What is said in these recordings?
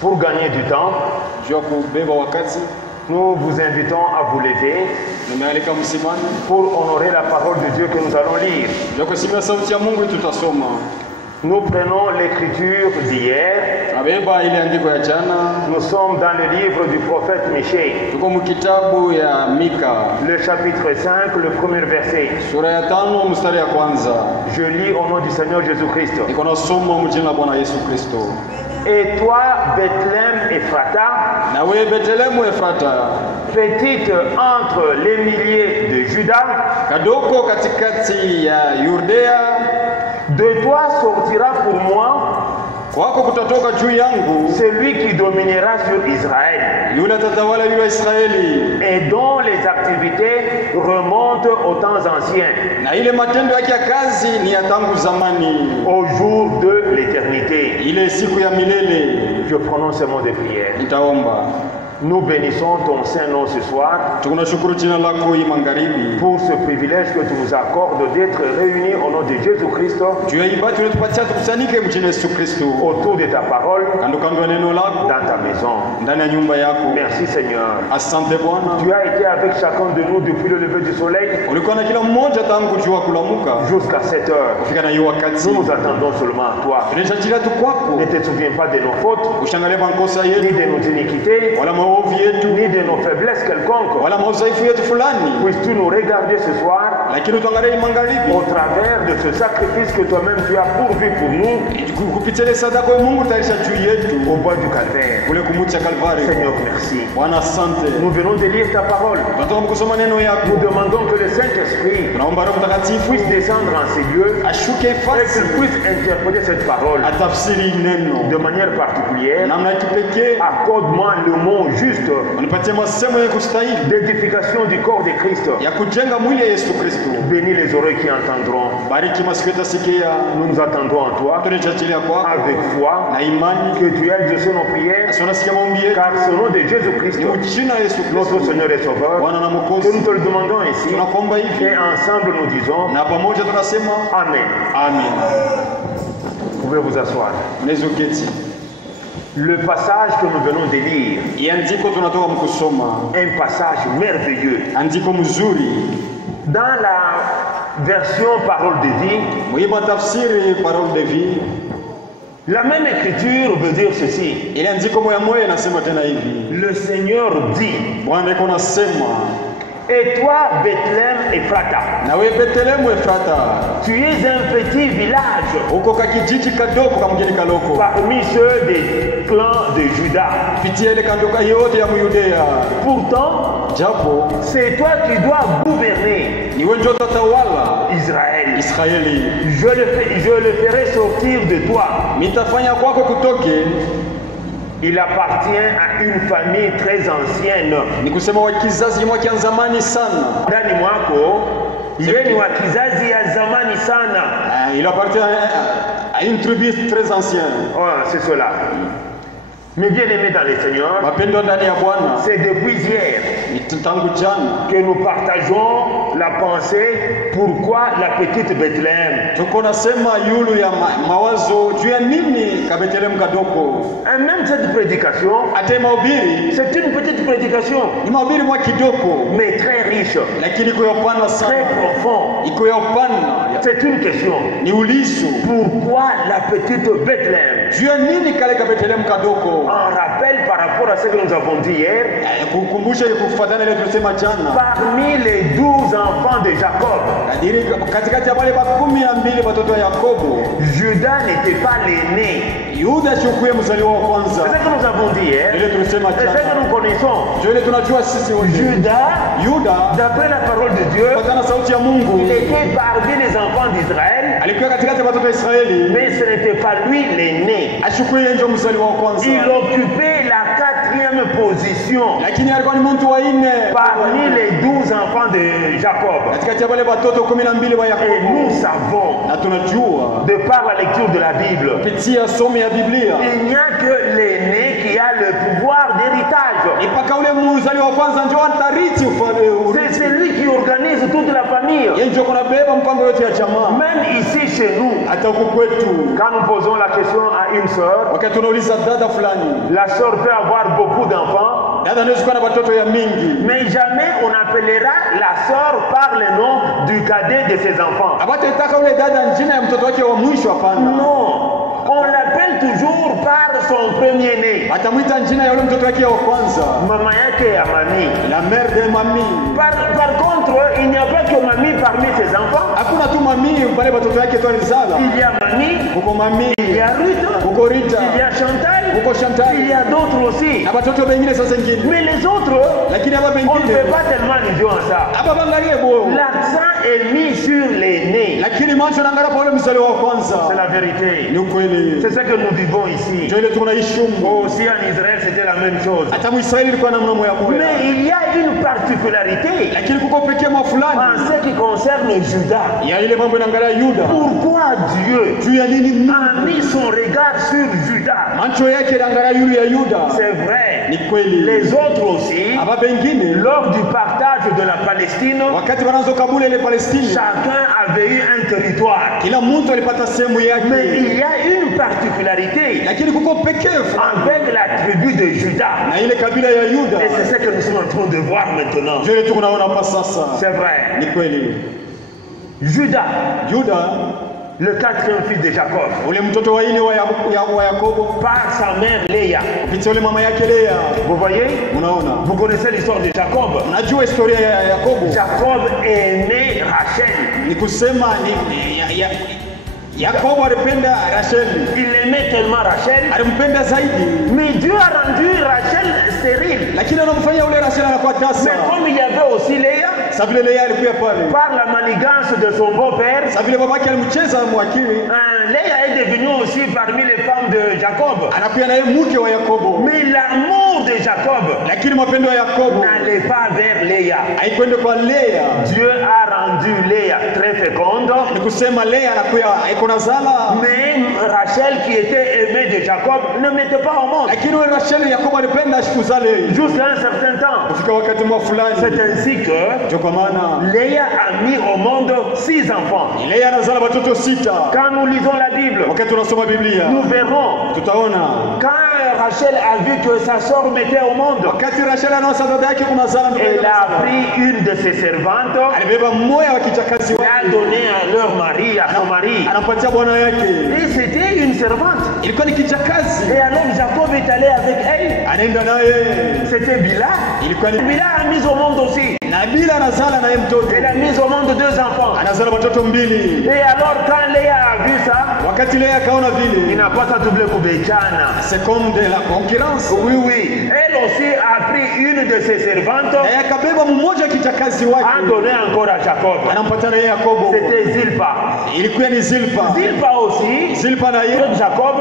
Pour gagner du temps, nous vous invitons à vous lever pour honorer la parole de Dieu que nous allons lire. Nous prenons l'écriture d'hier. Nous sommes dans le livre du prophète Michée. Le chapitre 5, le premier verset. Je lis au nom du Seigneur Jésus-Christ. Et toi, Bethléem Ephrata, petite entre les milliers de Juda, de toi sortira pour moi celui qui dominera sur Israël et dont les activités remontent aux temps anciens, au jour de l'éternité. Je prononce ce mot de prière. Nous bénissons ton Saint-Nom ce soir pour ce privilège que tu nous accordes d'être réunis au nom de Jésus-Christ autour de ta parole dans ta maison. Merci Seigneur. Tu as été avec chacun de nous depuis le lever du soleil jusqu'à 7 heures. Nous nous attendons seulement à toi. Ne te souviens pas de nos fautes, ni de nos iniquités, ni de nos faiblesses quelconques. Puisses-tu nous regarder ce soir au travers de ce sacrifice que toi-même tu as pourvu pour nous au bois du Calvaire. Seigneur, merci. Nous venons de lire ta parole. Nous demandons que le Saint-Esprit puisse descendre en ces lieux et qu'il puisse interpréter cette parole de manière particulière. Accorde-moi le mot juste d'édification du corps de Christ. Bénis les oreilles qui entendront. Nous nous attendons en toi avec foi que tu aies exaucé nos prières, car ce nom de Jésus-Christ, notre Seigneur et Sauveur, que nous te le demandons ici et ensemble nous disons Amen. Amen. Vous pouvez vous asseoir. Le passage que nous venons de lire, un passage merveilleux. Dans la version parole de vie, la même écriture veut dire ceci. Le Seigneur dit: et toi, Bethléem Ephrata, tu es un petit village parmi ceux des clans de Juda. Pourtant, c'est toi qui dois gouverner Israël. Je le ferai sortir de toi. Il appartient à une famille très ancienne. Il appartient à une tribu très ancienne. C'est cela. Mais bien aimés dans le Seigneur, c'est depuis hier que nous partageons la pensée pourquoi la petite Bethléem. Et même cette prédication, c'est une petite prédication, mais très riche, très profonde. C'est une question. Pourquoi la petite Bethléem? En rappel par rapport à ce que nous avons dit hier, parmi les 12 enfants de Jacob, Judas n'était pas l'aîné. C'est ce que nous avons dit hier, et c'est ce que nous connaissons. Judas, d'après la parole de Dieu, il était parmi les enfants d'Israël, mais ce n'était pas lui l'aîné. Il occupait la quatrième position lakini alikuwa ni mtu wa nne parmi les 12 enfants de Jacob. katikati ya wale watoto 12 wa Et Yakobo. nous savons, Na tunajua de par la lecture de la Bible, kupitia somo ya Biblia il n'y a que l'aîné qui a le pouvoir d'héritage. mpaka ule mzaliwa wa kwanza ndio atarithi ufalme. C'est celui qui organise toute la famille. Yeye ndio kunabeba mpango yote ya jamaa. Même ici chez nous, Hata huko kwetu quand nous posons la question à une sœur, wakati tunauliza dada fulani, la sœur peut avoir beaucoup d'enfants, dada anaweza kuwa na watoto ya mingi, mais jamais on appellera la sœur par le nom du cadet de ses enfants. abatataka ule dada jina ya mtoto wake wa mwisho, hapana. Non, on l'appelle toujours par son premier-né. Atamwita jina ya ule mtoto wake wa kwanza, Mama yake ya mami. la mère de mamie. Par contre, il n'y a pas que mamie parmi ses enfants. Hakuna tu mamie pale watoto wake tu alizala. Il y a mamie, Kuko mamie, il y a Ruth, kuko Rita, il y a Chantal, kuko Chantal, il y a d'autres aussi. na watoto wengine sasa wengine. Mais les autres, Lakini hapa on ne wengine fait pas tellement allusion à ça. hapa bangalie bo. L'accent est mis sur l'aîné. Lakini macho naangalia kwa ule mzaliwa wa kwanza. C'est la vérité. Ni ukweli. C'est ce que nous vivons ici. Ndio ile tunaishi huko. Aussi en Israël, c'était la même chose. Hata Mwisraeli ilikuwa namna moja moja. Mais il y a une particularité Lakini kuko pekee mwa en fulani ce qui concerne Judas. ya ile mambo inaangalia Yuda. Pourquoi Dieu Juu ya nini a mis son regard sur Judas? macho yake yanaangalia yule ya Yuda? C'est vrai. Ni kweli. Les autres aussi, Hapa pengine lors du partage de la Palestine, wakati wanaanza kabula ile Palestine, chacun avait eu un territoire. kila mtu alipata sehemu Mais yake. il y a une particularité Lakini kuko pekee avec la tribu de Judas. na ile kabila ya Yuda. Et c'est ce que nous sommes en train de voir maintenant. Ndio ile tunaona hapa sasa. C'est vrai. Ni kweli. Judas, Yuda le quatrième fils de Jacob, ule mtoto wa nne wa Yakobo, par sa mère Léa. kupitia ule mama yake Lea. Vous voyez? Unaona? Vous connaissez l'histoire de Jacob. Unajua historia ya Yakobo? Jacob est né Rachel. Ni kusema Yakobo alipenda Racheli. Il aimait tellement Rachel. Alimpenda zaidi. Mais Dieu a rendu Rachel stérile. Lakini anamfanyia ule Racheli anakuwa tasa. Mais comme il y avait aussi Léa, Sa vile Lea alikuwa pale. par la manigance de son beau-père, Sa vile babake alimcheza mwakili. Léa est devenue aussi parmi les femmes de Jacob. Anakuwa naye mke wa Yakobo. Mais l'amour de Jacob Lakini mapendo ya Yakobo n'allait pas vers Léa. haikwenda kwa Lea. Dieu a rendu Léa très féconde. Ni kusema Lea anakuwa haiko na zala. Mais Rachel, qui était aimée de Jacob, ne mettait pas au monde. Lakini ule Racheli Yakobo alipenda siku zale. Jusqu'à un certain temps. Kufika wakati mwa fulani. C'est ainsi que Ndio kwa maana Léa a mis au monde 6 enfants. Lea anazala watoto 6. Quand nous lisons la Bible, Wakati tunasoma Biblia nous verrons, tutaona quand Rachel a vu que sa sœur mettait au monde, wakati Racheli anaosa dada yake kunazala, elle a pris une de ses servantes, alibeba mmoja wa kichakazi l'a wake donné à leur mari, à son mari. anampatia bwana yake. Et c'était une servante. Ilikuwa ni kichakazi, Et alors Jacob est allé avec elle. anaenda naye. C'était Bila. Ilikuwa ni Bila a mis au monde aussi. na bila anazala naye mtoto, Elle a mis au monde 2 enfants. anazala watoto 2. Et alors quand Léa a vu ça, Wakati Lea akaona vile, inapata double kubechana. c'est comme de la concurrence. Oui, oui. Elle aussi a pris une de ses servantes, Naye akabeba mmoja wa kichakazi a wake, donné encore à Jacob. anampatia naye Yakobo. C'était Zilpa. Ilikuwa ni Zilpa. Zilpa aussi, Zilpa na yeye Jacob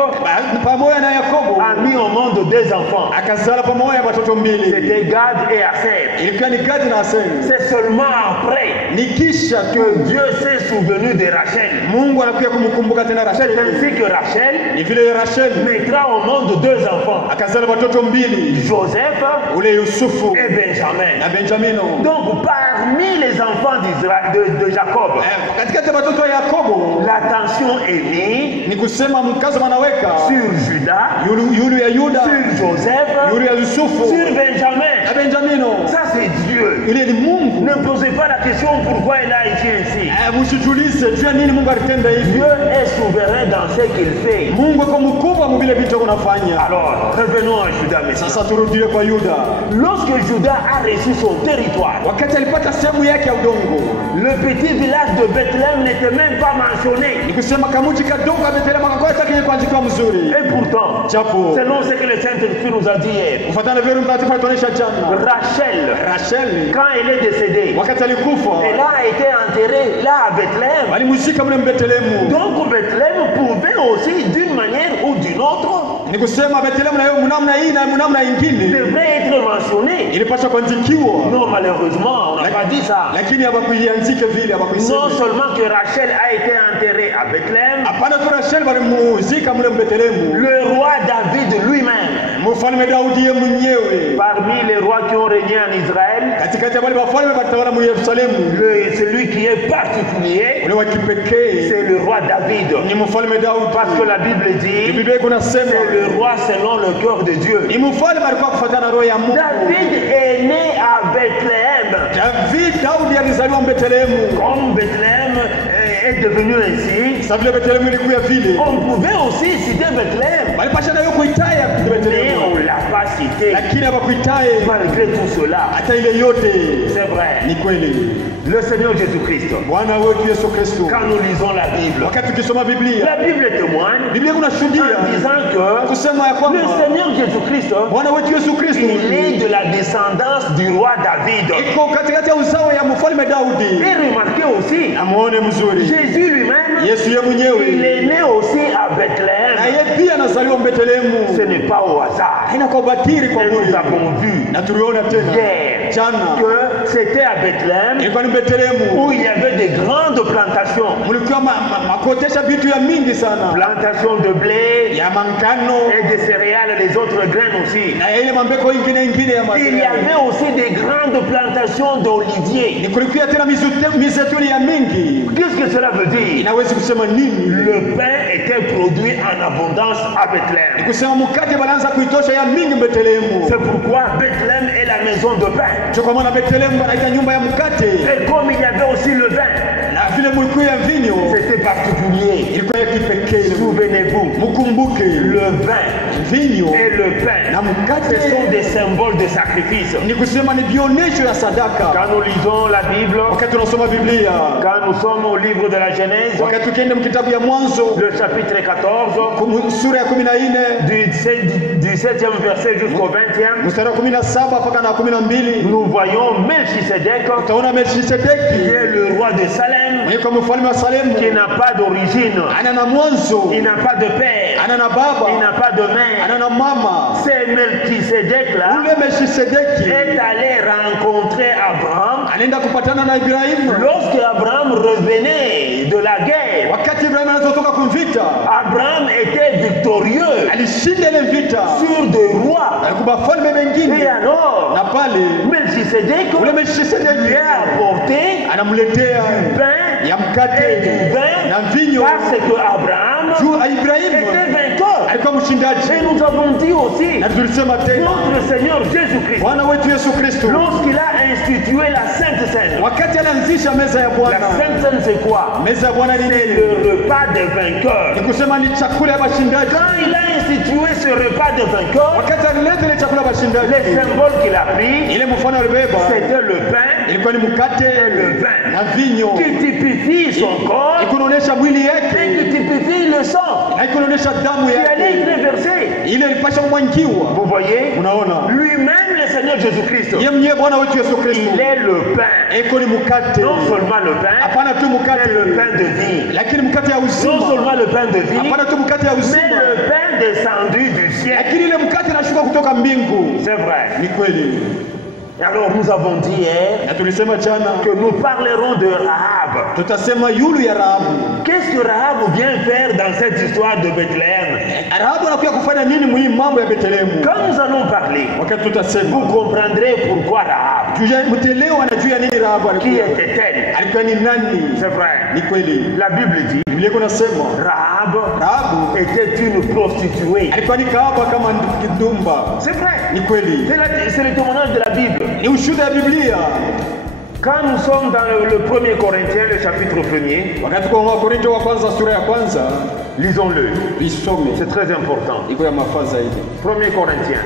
pamoja na Yakobo a mis au monde 2 enfants. akazala pamoja watoto 2. C'était Gad et Aser. Ilikuwa ni Gadi na Aseri. C'est seulement après Ni kisha tu que Dieu s'est souvenu de Rachel. Mungu anakuja kumkumbuka tena C'est Racheli. ainsi que Rachel Ni vile Racheli mettra au monde 2 enfants. akazala watoto 2, Joseph ule Yusufu et Benjamin. na Benjamino. Donc parmi les enfants de Jacob, Katikati ya watoto wa Yakobo l'attention est mise ni kusema mkazo wanaweka sur Judas, yule ya Yuda, sur Joseph, yule ya Yusufu sur Benjamin. na Benjamino. Ça c'est Dieu. Ile ni Mungu. Ne posez pas la question pourquoi il a été ainsi. Msijiulize juu ya nini Mungu alitenda hivi. Dieu est souverain dans ce qu'il fait. Mungu yuko mkubwa mu vile vitu anafanya. Alors, revenons à Judas maintenant. Sasa turudie kwa Yuda. Lorsque Judas a reçu son territoire, Wakati alipata sehemu yake ya udongo, le petit village de Bethléem n'était même pas mentionné. ni kusema kamuji kadogo ametelema kakosa kenye kuandikwa mzuri. Et pourtant, Japo selon ce que le Saint-Esprit nous a dit hier, kufuatana vile mtakatifu alituonesha jana, Rachel, Racheli quand elle est décédée, wakati alikufa elle a été enterrée là à Bethléem. walimuzika mle Bethlehemu. Donc Bethléem pouvait aussi d'une manière ou d'une autre Ni kusema Bethlehem na hiyo mnamna hii na mnamna nyingine. Devrait être mentionné. Ilipaswa kuandikiwa. Non, malheureusement, on n'a pas dit ça. Lakini hawakuiandika vile, hawakuisema. Non seulement que Rachel a été enterrée à Bethléem. Hapana tu Rachel walimuzika mule Bethlehem. Le roi David lui-même. Mfalme Daudi yeye mwenyewe. Parmi les rois qui ont régné en Israël. Katikati ya wale wafalme watawala mu Yerusalemu. Celui qui est particulier. Ule wa kipekee. C'est le roi David. Ni mfalme Daudi. Parce que la Bible dit. Biblia inasema c'est le roi selon le cœur de Dieu. Ni mfalme alikuwa kufuatana na roho ya Mungu. David est né à Bethléem. Daudi alizaliwa Bethlehem. Comme Bethléem est devenu ainsi. Ça veut Bethlehem ilikuwa vile. On pouvait aussi citer Bethléem. Walipasha nayo kuitaya Bethlehem. Mais on l'a pas cité. Lakini hawakuitaye. Malgré tout cela. Hata ile yote. C'est vrai. Ni kweli. Le Seigneur Jésus-Christ. Bwana wetu Yesu Kristo. Quand nous lisons la Bible. Wakati tukisoma Biblia. La Bible témoigne. Biblia kunashuhudia. En disant que kusema ya kwamba le Seigneur Jésus-Christ. Bwana wetu Yesu Kristo. Il est de la descendance du roi David. Iko katikati ya uzao ya mfalme Daudi. Et remarquez aussi. Amuone mzuri. Jésus lui-même. Yesu yeye mwenyewe. Il est né aussi à Bethléem. Na yeye pia anazaliwa Bethlehem. Ce n'est pas au hasard. Haina kwa batiri kwa Mungu. Nous avons vu. Na tuliona tena. Jana. Que c'était à Bethléem. Ilikuwa ni Bethlehem. Où il y avait des grandes plantations. Mulikuwa makotesha vitu ya mingi sana. Plantations de blé. Ya mangano. Et des céréales, les autres graines aussi. Na ile mambeko ingine ya mazao. Il y avait aussi des grandes plantations d'oliviers. Ni kulikuwa tena mizeituni ya mingi. Qu'est-ce que cela veut dire? Inaweza kusema nini? Le pain était produit en abondance à Bethléem. Ni kusema mkate balanza kuitosha ya mingi Bethlehem. C'est pourquoi Bethléem est la maison de pain. Kwa maana Bethlehem banaita nyumba ya mkate. Et comme il y avait aussi le vin. Na vile mulikuwa ya vinyo. C'était particulier. Ilikuwa ya kipekee. Souvenez-vous. Mukumbuke. Le vin. Vinyo. Et le pain. Na mkate. Ce sont des symboles de sacrifice. Ni kusema ni vionesho ya sadaka. Quand nous lisons la Bible. Wakati tunasoma Biblia. Quand nous sommes au livre de la Genèse. Wakati tukienda mkitabu ya Mwanzo. Le chapitre 14. Sura ya 14. Du 7e verset jusqu'au 20e. Mstari wa 17 mpaka na 12. Nous voyons Melchisedec. Utaona Melchisedek. Qui est le roi de Salem. Qui n'a pas d'origine. Il n'a pas de père. Il n'a pas de mère. C'est Melchisedec là. Est allé rencontrer Abraham. Lorsque Abraham revenait de la guerre. Abraham était victorieux. Sur des rois. Et alors, Melchisedec lui a apporté du pain et du vin parce que Abraham était vainqueur. Et nous avons dit aussi notre Seigneur Jésus-Christ, lorsqu'il a institué la Sainte Seine. La Sainte Seine c'est quoi? C'est le repas des vainqueurs. Quand il a institué ce repas des vainqueurs, les symboles qu'il a pris, c'était le pain et le vin qui typifie son corps et qui typifie le sang qui allait être versé. Vous voyez, lui-même le Seigneur Jésus-Christ, il est le pain. Non seulement le pain, mais le pain de vie. Non seulement le pain de vie, mais le pain descendu du ciel. C'est vrai. Alors nous avons dit hier que nous parlerons de Rahab. Qu'est-ce que Rahab vient faire dans cette histoire de Bethléem? Quand nous allons parler, vous comprendrez pourquoi Rahab. Qui était-elle? C'est vrai. La Bible dit Rahab était une prostituée. C'est vrai. C'est le témoignage de la Bible. Quand nous sommes dans le 1er Corinthiens, le chapitre 1er, lisons-le. C'est très important. 1er Corinthiens,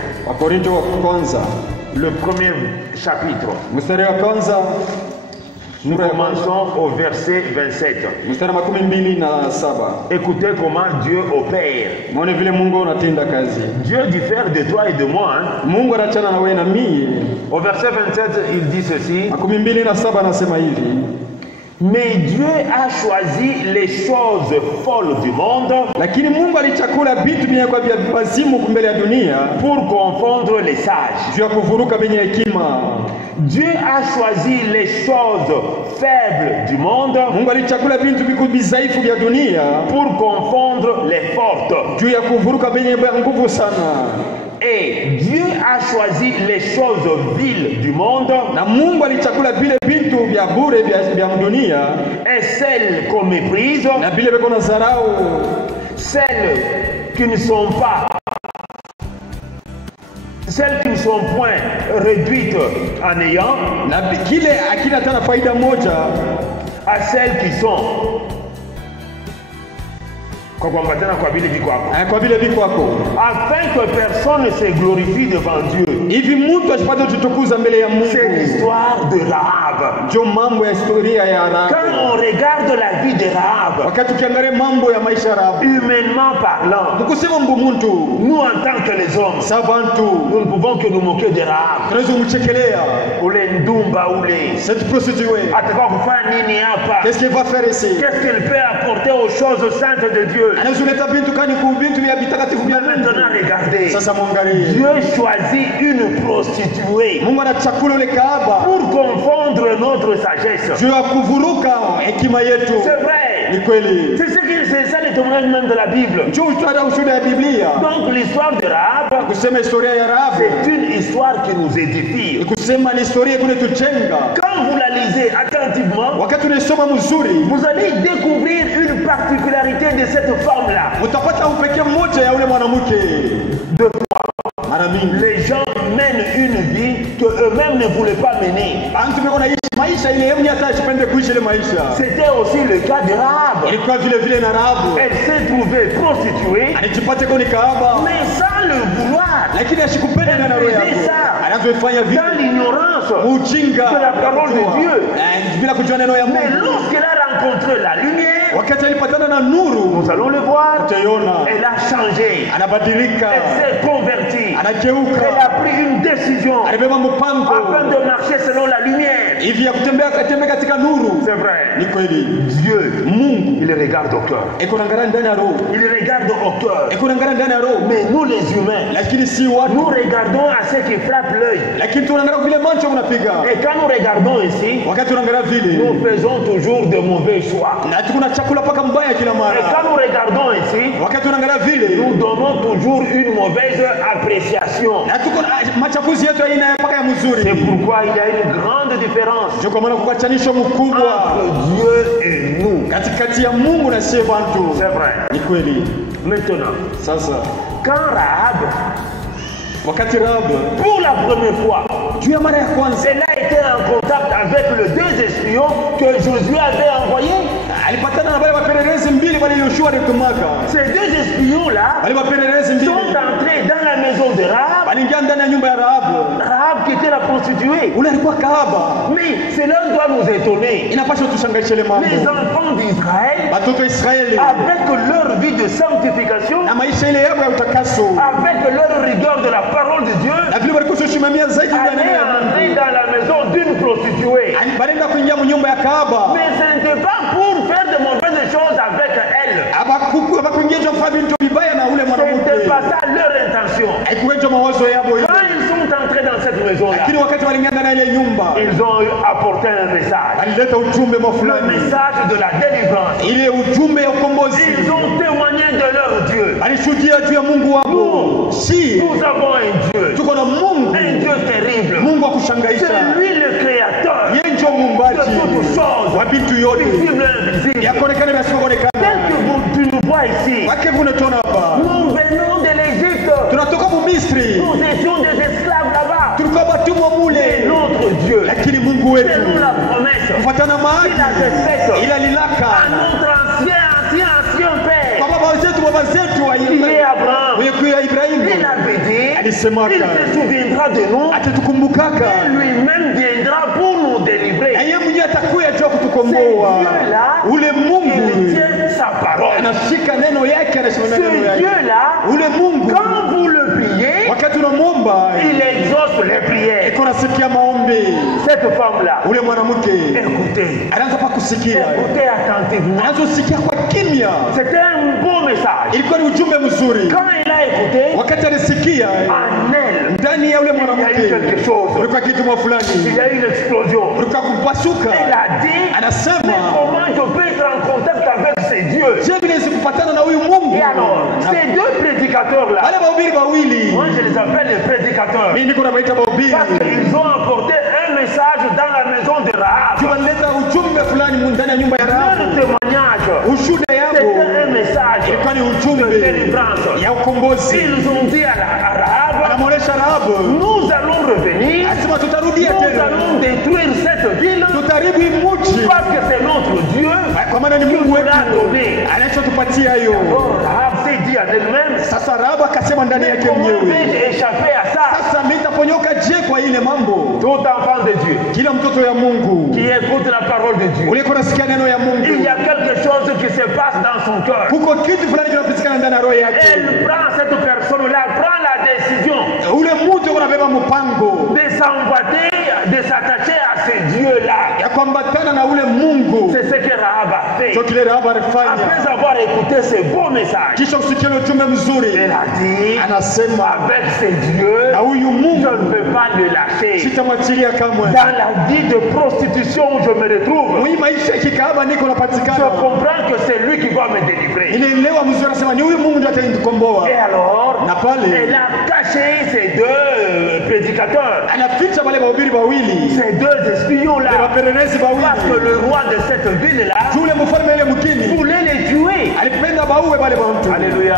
le premier chapitre. Nous commençons au verset 27. Écoutez comment Dieu opère. Dieu diffère de toi et de moi. Au verset 27, il dit ceci. Mais Dieu a choisi les choses folles du monde lakini Mungu alichakula vitu vyenye kwa vya wazimu mbele ya dunia pour confondre les sages. juu ya kuvuruka wenye hekima. Dieu a choisi les choses faibles du monde Mungu alichakula vitu vikubizaifu vya dunia pour confondre les fortes. juu ya kuvuruka wenye nguvu sana. Et Dieu a choisi les choses viles du monde Na Mungu alichakula vile vitu vya bure vya dunia et celles qu'on méprise, na vile viko na dharau, celles qui ne sont point réduites en ayant, na kile akina tena faida moja à celles qui sont kwa vile viko hapo, afin que personne ne se glorifie devant Dieu. hivi mtu asipate kutukuza mbele ya Mungu. C'est l'histoire de Rahab. Ndio mambo ya historia ya Rahab. Quand on regarde la vie de Rahab, Wakati ukiangalia mambo ya maisha ya Rahab, humainement parlant, tukusema mtu nous en tant que les hommes, sabantu nous ne pouvons que nous moquer de Rahab. tunaweza kumchekelea Ou les Ndumba ou les... cette prostituée. Atakuwa kufanya nini hapa? Qu'est-ce qu'il va faire ici? Qu'est-ce qu'il peut apporter aux choses saintes de Dieu? Anazuleta vitu kani ku vitu vya vitakatifu vya Mungu. Maintenant, regardez. Sasa mwangalie. Dieu choisit une prostituée Mungu anachakula ile kahaba pour confondre notre sagesse. juu ya kuvuruka hekima yetu. C'est vrai. Ni kweli. C'est ça le témoignage même de la Bible. Njoo ushuhuda ushuhuda ya Biblia. Donc l'histoire de Rahab, Kusema historia ya Rahab c'est une histoire qui nous édifie. ni kusema ni historia kunetujenga. Quand vous la lisez attentivement, Wakati unasoma mzuri, vous allez découvrir une particularité de cette femme-là. utapata upekee mmoja ya ule mwanamke. De quoi Mara mingi les gens mènent une vie que eux-mêmes ne voulaient pas mener. bantu beko naishi maisha ile yeye hata asipende kuishi ile maisha. C'était aussi le cas de Rahab. Ilikuwa vile vile na Rahab. Elle s'est trouvée prostituée, Alijipata kwa ni kahaba. mais sans le vouloir, Lakini ashikupenda na roho yako. Anazofanya vile dans l'ignorance. ujinga de la parole de Dieu. Bila kujua neno ya Mais Mungu. lorsqu'elle a rencontré la lumière, Wakati alipatana na nuru, nous allons le voir, utaiona elle a changé, anabadilika, elle s'est convertie, elle anageuka, a pris une décision alibeba mpango afin de marcher selon la lumière. hivi ya kutembea katika nuru. C'est vrai. Ni kweli. Dieu, Mungu il regarde au cœur. iko naangalia ndani ya roho, Il regarde au cœur. iko naangalia ndani ya roho. Mais nous les humains, Lakini si watu, nous regardons à ce qui frappe l'œil. lakini tunaangalia vile macho unapiga. Et quand nous regardons ici, Wakati tunaangalia vile, nous faisons toujours de mauvais choix. na kuna chakula paka mbaya kila Et mara. quand nous regardons ici, Wakati tunaangalia vile, nous donnons toujours une mauvaise appréciation. na tuko machafuzi yetu haina paka ya mzuri. C'est pourquoi il y a une grande différence Ndio kwa maana kwa chanisho mkubwa entre Dieu et nous. katikati ya Mungu na sisi watu. C'est vrai. Ni kweli. Maintenant, Sasa quand Rahab, wakati Rahab pour la première fois, juu ya mara ya kwanza elle a été en contact avec les deux espions que Josué avait envoyés. alipatana na wale wapelelezi mbili wale Yoshua alitumaka. Ces deux espions-là Wale wapelelezi mbili sont entrés dans la maison de Rahab. waliingia ndani ya nyumba ya Rahab. Rahab qui était la prostituée. Ule alikuwa kahaba. Mais cela doit nous étonner. Inapaswa tushangaishe ile mambo. Les enfants d'Israël, Watoto wa Israeli avec leur vie de sanctification, na maisha ile yao ya utakaso avec leur rigueur de la parole de Dieu, na vile walikuwa kusimamia zaidi ya neno allaient ya Mungu. entrer dans la maison d'une prostituée. Walienda kuingia nyumba ya kahaba. Mais ce n'était pas pour faire de mauvaises choses avec elle. Abakuingia kwa vitu vibaya na ule Ce mwanamke. n'était pas ça leur intention. Haikuwa mawazo yao hiyo. Quand ils sont entrés dans cette maison-là, Lakini wakati waliingia ndani ya ile nyumba, ils ont apporté un message. alileta ujumbe Le fulani. message de la délivrance. Ile ujumbe ya ukombozi. Ils ont témoigné de leur Dieu. Alishuhudia juu ya Mungu wao. Si Nous avons un Dieu. tuko na Mungu, Un Dieu terrible. Mungu akushangaisha. C'est lui le créateur Yeye ndio de muumbaji toutes choses. wa vitu yote. Visible et invisible. Yakonekana na siokonekana. Tel que tu nous vois ici. Wake vunatona hapa. Nous venons de l'Égypte. Tunatoka mu Misri. Nous étions des esclaves là-bas. Tulikuwa watumwa Et mule. notre Dieu, Lakini Mungu wetu selon la promesse kufuatana maadi qu'il avait faite ila à lilaka notre ancien père, kwa baba zetu wa qui est Abraham. Mwenye Ibrahimu Il avait dit, alisemaka il se souviendra de nous atatukumbukaka et lui-même viendra pour nous délivrer. na yeye mwenyewe atakuja juu C'est kutukomboa. Dieu-là, Ule Mungu il tient sa parole. anashika neno yake, anasimamia neno Ce yake. Dieu-là, Ule Mungu quand vous le priez, wakati unamwomba il exauce les prières. iko nasikia maombi. Cet cette femme-là, ule mwanamke écoutez, anaanza pa kusikia, écoutez attentivement. anaanza kusikia kwa kimya. C'était un beau message. Ilikuwa ni ujumbe mzuri. Quand il a écouté, Wakati alisikia en elle, ndani ya ule il y a eu mwanamke quelque chose. kulikuwa kitu Il fulani, y a eu une explosion. kulikuwa kupasuka. Elle a dit, Anasema, mais comment je peux être en contact avec ces dieux? je vile sikupatana na huyu Mungu. Et alors, ces deux prédicateurs-là, Wale mahubiri wawili, moi je les appelle les prédicateurs, mimi niko nawaita mahubiri, parce qu'ils ont apporté un message dans la maison de Rahab. wanaleta ujumbe fulani ndani ya nyumba ya Leur Rahabu. témoignage, Ushuhuda yao c'était un message ilikuwa ni de ujumbe délivrance. ya ukombozi. Ils ont dit à Rahab, Anamwonyesha Rahabu, nous allons revenir, asema tutarudia nous tena, allons détruire cette ville, tutaharibu hii mji, parce que c'est notre Dieu kwa maana ni qui Mungu nous wetu l'a donné. anachotupatia hiyo. Alors Rahab s'est dit à elle-même, Sasa Rahabu akasema ndani yake comment mwenyewe, vais-je échapper à ça? sasa nitaponyoka je kwa ile mambo? Tout enfant de Dieu Kila mtoto ya Mungu qui écoute la parole de Dieu, uliko nasikia neno ya il Mungu, y a quelque chose qui se passe dans son cœur. kuko kitu fulani kinapitikana ndani ya roho yake. Elle prend, cette personne-là prend la décision Ule mtu unabeba mpango de s'emboîter, de s'attacher à ce Dieu-là. ya kuambatana na ule Mungu. C'est ce que Rahab a fait. Ndio kile Rahabu alifanya. Après avoir écouté ce beau message, Kisha kusikia ule ujumbe mzuri, elle a dit, anasema avec ce Dieu, na huyu je Mungu ne peux pas le lâcher. sitamwachilia kamwe. Dans la vie de prostitution où je me retrouve, Mwi maisha kikaaba niko je napatikana, comprends que c'est lui qui va me délivrer. inaelewa mzuri, anasema ni huyu Mungu ndiye atanikomboa. Et alors, Na pale elle a caché ces deux prédicateurs, anaficha wale wahubiri wawili, ces deux espions-là, wapelelezi parce que wawili. le roi de cette ville-là Yule mfalme ile mkini voulait les tuer. alipenda baue wale watu. Alléluia.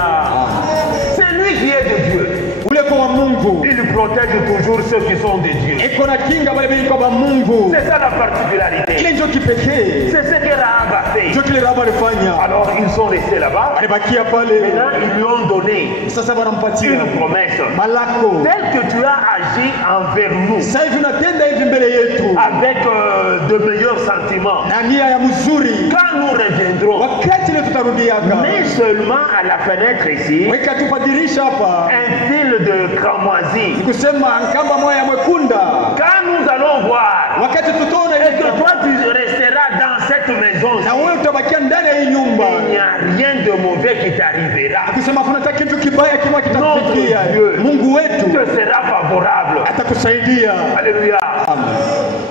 C'est lui qui est de Dieu. Ule kwa Mungu Il protège toujours ceux qui sont de Dieu. iko na kinga wale bili kwa Mungu. C'est ça la particularité. Ile ndio kipekee, C'est ce que Rahab a fait. ndio kile Rahabu alifanya. Alors ils sont restés là-bas. Alibakia pale, Maintenant, ils lui ont donné sasa wanampatia une promesse. malako. Tel que tu as agi envers nous, Sasa hivi unatenda hivi mbele yetu avec de meilleurs sentiments. na nia ya mzuri, Quand nous reviendrons, wakati ile tutarudiaka, mets seulement à la fenêtre ici weka tu kwa dirisha hapa, un fil de cramoisi. kusema nkamba moya ya mwekunda. Quand nous allons voir, Wakati tutaona et que ile, toi tu resteras dans cette maison, na wewe utabakia ndani ya hii nyumba, il n'y a rien de mauvais qui t'arrivera. kusema kuna kitu kibaya kimoja kitakufikia. Notre Dieu Mungu wetu te sera favorable. atakusaidia. Alléluia.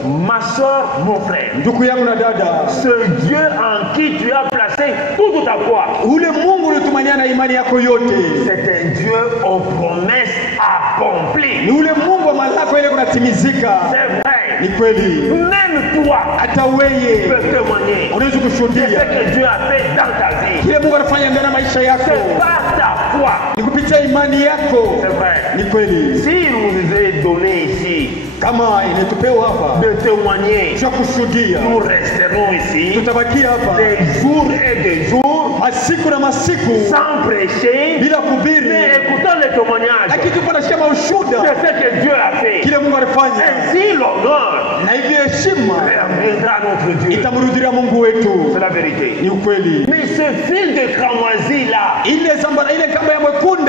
Ma soeur, mon frère, Ndugu yangu na dada, ce Dieu en qui tu as placé toute ta foi, ule Mungu ulitumania na imani yako yote, c'est un Dieu aux promesses ni accomplies. ule Mungu wa malako ile kunatimizika. C'est vrai. Ni kweli, Même toi, hata tu weye peux témoigner unaweza de ce kushuhudia que Dieu a fait dans ta vie. kile Mungu anafanya ndani ya maisha yako, C'est par ta foi. ni kupitia imani yako. C'est vrai. Ni kweli, Si nous est donné ici kama imetupewa hapa de témoigner, cha kushuhudia, nous resterons ici tutabakia hapa des jours et des jours masiku na masiku sans prêcher, bila mais kuhubiri, écoutant les témoignages lakini tupo nasema de ushuhuda ce que Dieu a fait. kile Mungu alifanya, Ainsi l'honneur na hivyo heshima reviendra à notre Dieu. itamrudia Mungu wetu. C'est la vérité. Ni ukweli. Mais ce fil de cramoisi là, Ile zambara, ile kamba ya mwekunda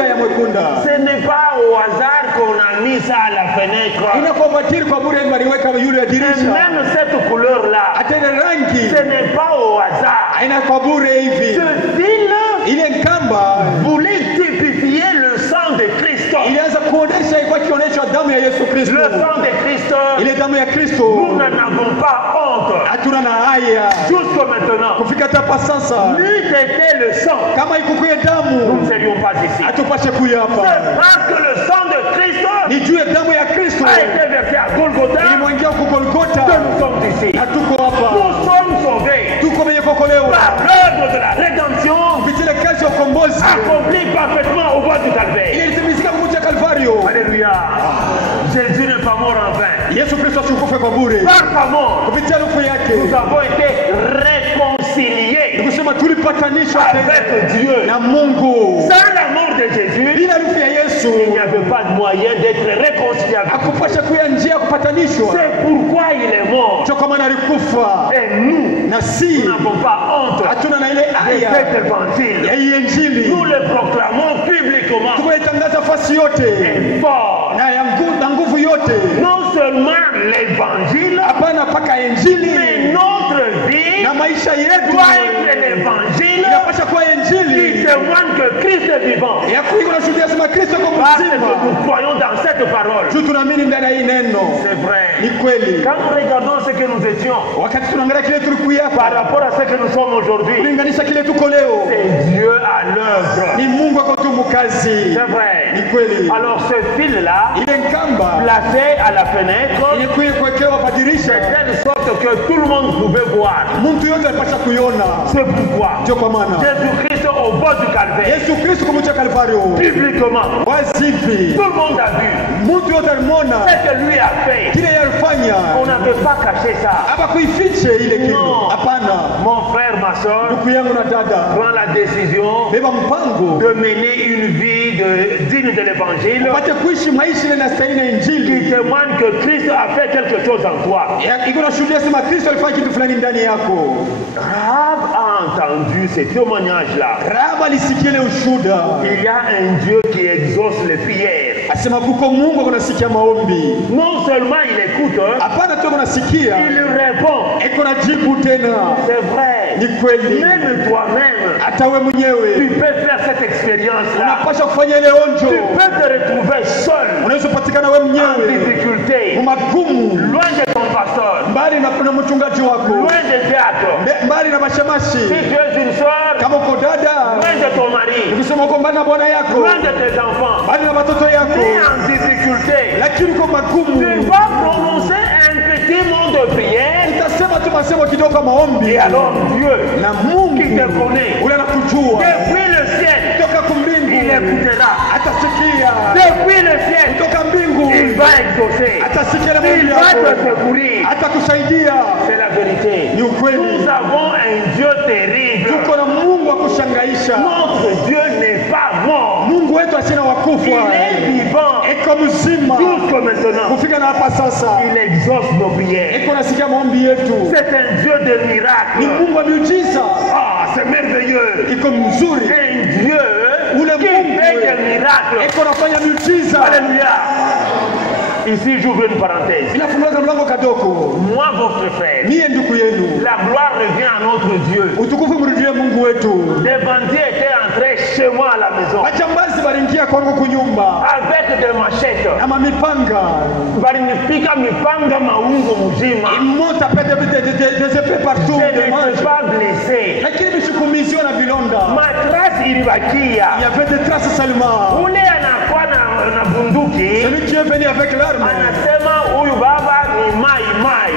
ce n'est pas au hasard qu'on a mis ça à la fenêtre. inakuwa batili kwa bure, waliweka yule ya Et dirisha. même cette couleur là, Hata ile rangi ce n'est pas au hasard. haina kwa bure hivi. Ce fil Ile kamba voulait typifier le sang de Christ. ilianza kuonesha, ilikuwa ikionyesha damu ya Yesu Kristo. Le sang de Christ, Ile damu ya nous Kristo n'en avons pas honte. hatuna na haya Jusqu'à maintenant, kufika hapa sasa. n'eût été le sang, Kama ikukuye nous damu ne serions pas ici. hatupashe kuya C'est hapa. parce que le sang de Christ Ni juu ya damu ya Kristo a été versé à Golgotha ilimwangia huko que Golgotha nous sommes ici. na tuko hapa, Nous sommes sauvés tuko wenye kuokolewa par l'œuvre de la rédemption kupitia kazi ya ukombozi accomplie parfaitement au bois du Calvaire. ile ilitimizika kupitia Kalvario. Alléluia. Jésus n'est pas mort en vain. Yesu Kristo asikufe kwa bure, Par sa mort, kupitia lufu nous yake avons été réconciliés kusema tulipatanishwa avec Dieu. na Mungu. Sans la mort de Jésus, Bila lufu ya il Yesu n'y avait pas de moyen d'être réconcilié avec Dieu. akupasha kuya njia ya kupatanishwa, C'est pourquoi il est mort. ndio kwa maana alikufa, Et nous, na si nous n'avons pas honte hatuna na ile de aya cet ya évangile. hii Injili. Nous le proclamons publiquement Tunaitangaza fasi yote et fort. na nguvu yote, Non seulement l'évangile, hapa mpaka injili. Mais notre vie Na maisha yetu doit être l'évangile inapaswa kuwa qui injili. témoigne que Christ est vivant. Ya kuiko na shuhudia sema Kristo kwa Parce que mzima. nous croyons dans cette parole. Tu tunaamini ndani ya hii neno. C'est vrai. Ni kweli. Quand nous regardons ce que nous étions Wakati tunaangalia kile tulikuwa par hapa, rapport à ce que nous sommes aujourd'hui, kulinganisha kile tuko leo. c'est Dieu à l'œuvre. Ni Mungu ako tu mkazi. C'est vrai. Ni kweli. Alors ce fil-là, Ile nkamba placé à la fenêtre, ilikuwa kuwekewa de padirisha. telle sorte que tout le monde pouvait voir. Mtu yote alipasha kuiona. C'est pourquoi Ndio kwa maana Jésus-Christ au bord du calvaire, Yesu Kristo kumcha Kalvario. publiquement, Wazivi. tout le monde a vu Mtu yote alimwona ce que lui a fait. kile yalifanya. On n'avait pas caché ça. Hapa kuifiche ile kitu. Non. Hapana. Mon frère, ma soeur, Ndugu yangu na dada, prend la décision beba mpango de mener une vie digne de l'évangile upate kuishi maisha ile nastahili na qui injili. témoigne que Christ a fait quelque chose en toi. Iko na shuhudia sema Kristo alifanya kitu fulani ndani yako. Rahab a entendu ces témoignages-là. Rahab alisikia ile ushuhuda. Il y a un Dieu qui exauce les prières. Asema kuko Mungu anasikia maombi. Non seulement il écoute, Hapana tu anasikia. il répond. Iko na jibu tena. C'est vrai. Ni kweli. Même toi-même, Hata wewe tu mwenyewe peux faire cette expérience-là. unapaswa kufanya ile onjo. Tu peux te retrouver seul, Unaweza kupatikana wewe en mwenyewe difficulté, magumu, loin de ton pasteur, mbali na mchungaji wako, loin de théâtre. mbali na mashamashi. Si tu es une soeur, Kama uko dada, loin de ton mari, ukisema uko mbali na bwana yako, loin de tes enfants, mbali na watoto yako, ni en difficulté, lakini uko magumu, tu vas prononcer un petit mot de prière, utasema tu masemo kidogo kama maombi, et alors Dieu, na Mungu qui te connaît, ule anakujua depuis le ciel, toka kumbingu, il écoutera. atasikia Depuis le ciel, toka mbingu, il va exaucer. atasikia na Il maombi va te yako, secourir. atakusaidia. C'est la vérité. Ni ukweli. Nous avons un Dieu terrible. Tuko na Mungu wa kushangaisha. Notre Dieu n'est pas mort. Mungu wetu asina Il wakufa, est vivant. eko mzima Jusque maintenant, kufika na hapa sasa, il exauce nos prières. eko nasikia maombi yetu. C'est un Dieu de Ni miracles. Mungu wa miujiza, Ah, c'est merveilleux. iko mzuri, Un Dieu Ule qui Mungu. fait des miracles. eko nafanya miujiza. Alléluia. Ici, j'ouvre une parenthèse. Inafungua mlango kadogo. Moi, votre frère, Mie ndugu yenu, la gloire revient à notre Dieu. utukufu mrudie Mungu wetu. Des bandits étaient entrés chez moi à la maison Majambazi balingia kwangu kunyumba avec des machettes. na mamipanga, Balinipika mipanga maungo mzima. mota pete des épées partout, Je des n'étais manches, pas blessé. lakini mishukumiziwa na vilonda. Ma trace ilibakia. Il y avait des traces seulement. Ule anakuwa na bunduki Celui qui est venu avec l'arme, anasema huyu baba ni mai mai.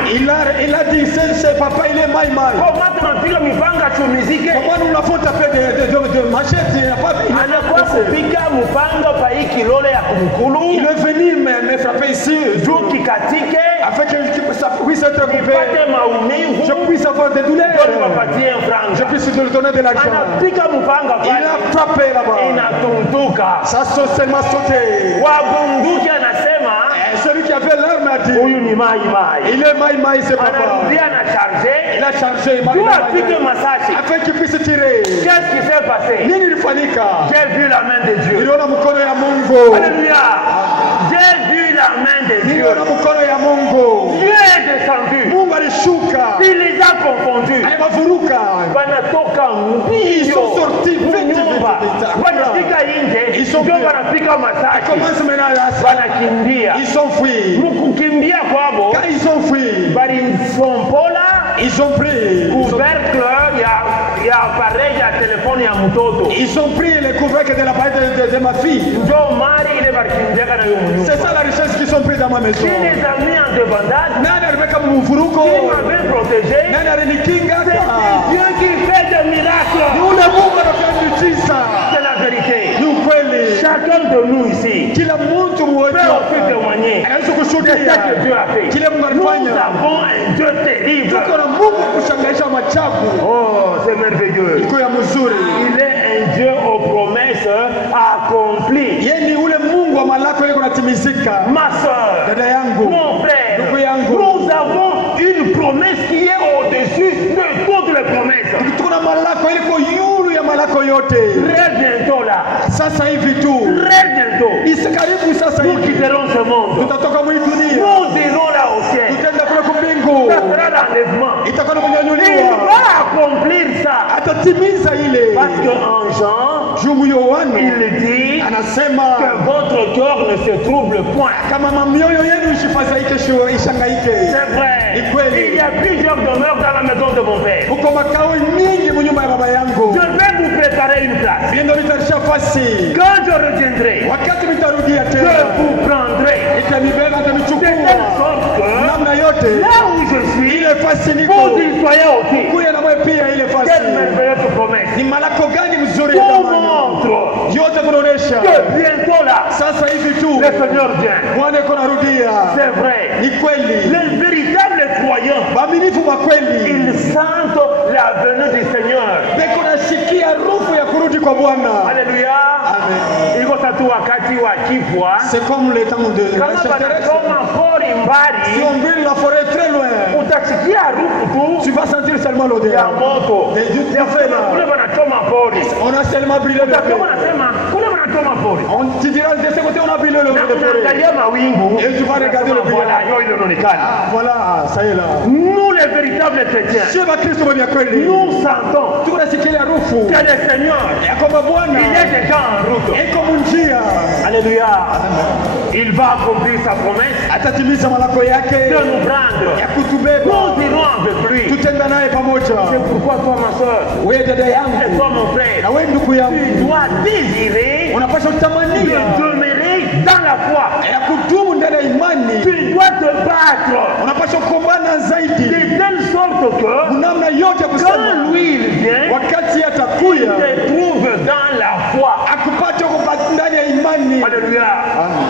il a dit c'est papa, il est maï maï. Kama tunapiga mipanga tumizike. Comment nous l'avons tapé de machette, il n'a pas Anakuwa kupika mpanga pa hii kilole ya Il kumkulu. est venu me frapper ici, Juu kikatike. afin que ça puisse être coupé. Nipate maumivu. Je puisse avoir des douleurs. Ndio niwapatie Je franga. puisse te donner de l'argent. Anapika mpanga Il pale. a frappé là-bas. Inatunduka. Ça a seulement sauté. Wa bunduki anasema Et celui qui avait l'arme a dit, huyu ni mai mai. il est maï maï, c'est papa. Anarudia na charge. Il a chargé maï Juu maï, apige masashi. afin qu'il puisse tirer. Qu'est-ce qui s'est passé? Nini ilifanyika? J'ai vu la main de Dieu. Niliona mkono ya Mungu. Alléluia. J'ai vu la main de Dieu. Niliona mkono ya Mungu. Dieu est descendu. Mungu alishuka. Il les a confondus. Aliwavuruka. Wanatoka Ils mbio sont sortis vite, nyumba, vite, vite. wanafika nje, Ils sont ndio fuis. wanapika masashi, Commence maintenant à wanakimbia. Ils sont fuis. Mkukimbia kwabo Quand ils sont fuis, balimfompola ils ont pris. couvercle ya appareil ya telefoni ya mtoto, Ils ont pris les couvercles de l'appareil de ma fille. ndio mari ile balikimbiaka nayo munyumba. C'est ça la richesse qu'ils ont pris dans ma maison. Qui les a mis en débandade, Nani aliweka mvuruko? qui m'avait protégé. Nani alinikinga? C'est Dieu qui fait des Ni miracles. ule Mungu anafanya miujiza. C'est la vérité. Ni ukweli. Chacun de nous ici Kila mtu peut mmoja aussi témoigner anaweza de ce kushuhudia que Dieu a fait. kile Mungu Nous alifanya. avons un Dieu terrible. Tuko na Mungu wa kushangaisha machafu. Oh, c'est merveilleux. Iko ya mzuri. Il est un Dieu aux promesses accomplies. Yeye ni ule Mungu wa malako yeye kunatimizika. Ma soeur, Dada yangu, mon frère, ndugu yangu, nous avons une promesse qui est au-dessus de toutes les promesses. tuko na malako iliko yulu ya malako yote. Très bientôt là, Sasa hivi tu. très bientôt, Isikaribu sasa nous hivi. quitterons ce monde. Tutatoka mwi dunia. Nous irons là au ciel. Tutaenda kule kumbingu. Ça sera atatimiza ile. Parce qu'en Jean, Juu Yohana il dit anasema que votre cœur ne se trouble point. kama mioyo yenu isifadhaike, ishangaike. C'est vrai. Ni kweli. Il y a plusieurs demeures dans la maison de mon père. Uko makao mingi mnyumba ya baba yangu. Je vais vous préparer une place. Ndio nitarisha fasi. Quand je reviendrai, Wakati nitarudia je tena. vous prendrai. Itanibeba De itanichukua. telle sorte que Namna yote. là où je suis, Ile fasi niko. vous y soyez aussi. Kuya na wewe pia ile fasi. Quelle merveilleuse promesse. Ni malako gani mzuri ya Tout zamani. montre Yote kunaonesha. que bientôt là, Sasa hivi tu. le Seigneur vient. Bwana iko narudia. C'est vrai. Ni kweli. Les véritables croyants, Waaminifu wa kweli. ils sentent la venue du Seigneur. Beko nasikia harufu ya kurudi kwa Bwana. Alléluia. Amen. Iko sasa wakati wa kifwa. C'est comme le temps de la Kama sécheresse. wanasoma pori Si mbali, on vit la forêt très loin, utasikia harufu tu tu vas sentir seulement ya l'odeur. moto. Du feu Kule là. wanachoma pori. On a seulement brûlé le Utasikia feu. wanasema kule wanachoma pori. On te dira de ce côté on a brûlé le Na feu de forêt. unaangalia mawingu. Et tu vas regarder le Voilà, village. hiyo inaonekana. Ah, voilà, ça y est là. Nous les véritables chrétiens, Sio Bakristo wenye kweli. nous sentons Tunasikia ile harufu que le Seigneur, ya kwamba Bwana il est déjà en route. iko munjia. Alléluia. Il va accomplir sa promesse Atatimiza malako yake de nous prendre. ya kutubeba. Nous irons avec lui. Tutenda naye pamoja. C'est pourquoi toi, ma soeur, Wewe dada et yangu toi, mon na frère, wewe ndugu tu yangu, dois désirer unapaswa de kutamania demeurer dans la foi. ya kudumu ndani ya imani. Tu dois te battre Unapaswa kukombana de zaidi telle sorte que namna yote ya kusema quand lui il vient, wakati il atakuya te trouve dans la foi. akupate uko ndani ya imani. Alléluia.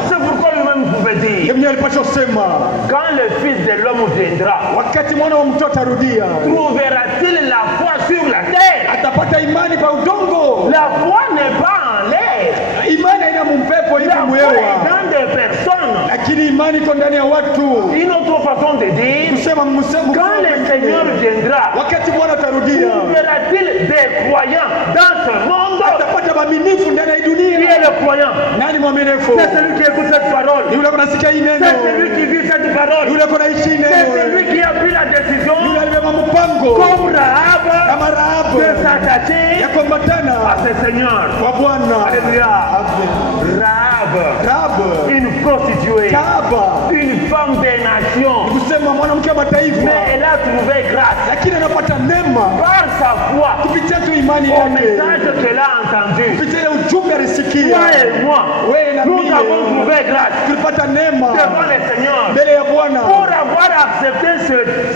C'est pourquoi lui-même pouvait dire, Mwenye alipaswa kusema quand le Fils de l'homme viendra, wakati mwana wa mtoto atarudia, trouvera-t-il la foi sur la terre? atapata imani pa udongo. La foi n'est pas en l'air. Imani haina mumpepo hivi La foi est mwewa, dans des personnes. lakini imani iko ndani ya watu. Une autre façon de dire, Kusema msemo quand le Seigneur viendra, wakati Bwana atarudia, trouvera-t-il des croyants dans ce monde? atapata waaminifu ndani ya hii Qui dunia. est le croyant? Nani mwaminifu? C'est celui qui écoute cette parole. Ni yule kunasikia hii neno, C'est celui qui vit cette parole. yule kunaishi hii C'est neno, celui qui a pris la décision, yule alibeba mpango comme Rahab, kama Rahabu de s'attacher ya kuambatana à ce Seigneur. kwa Bwana. Alléluia. Amen. Rahab, Rahabu, une prostituée, Kaaba, une femme des nations, kusema mwanamke wa mataifa, mais elle a trouvé grâce lakini anapata neema par sa foi kupitia tu imani au yake, message qu'elle a entendu. kupitia ile ujumbe alisikia. Toi et moi, Wewe na nous mimi avons trouvé grâce tulipata neema devant le Seigneur mbele ya Bwana pour avoir accepté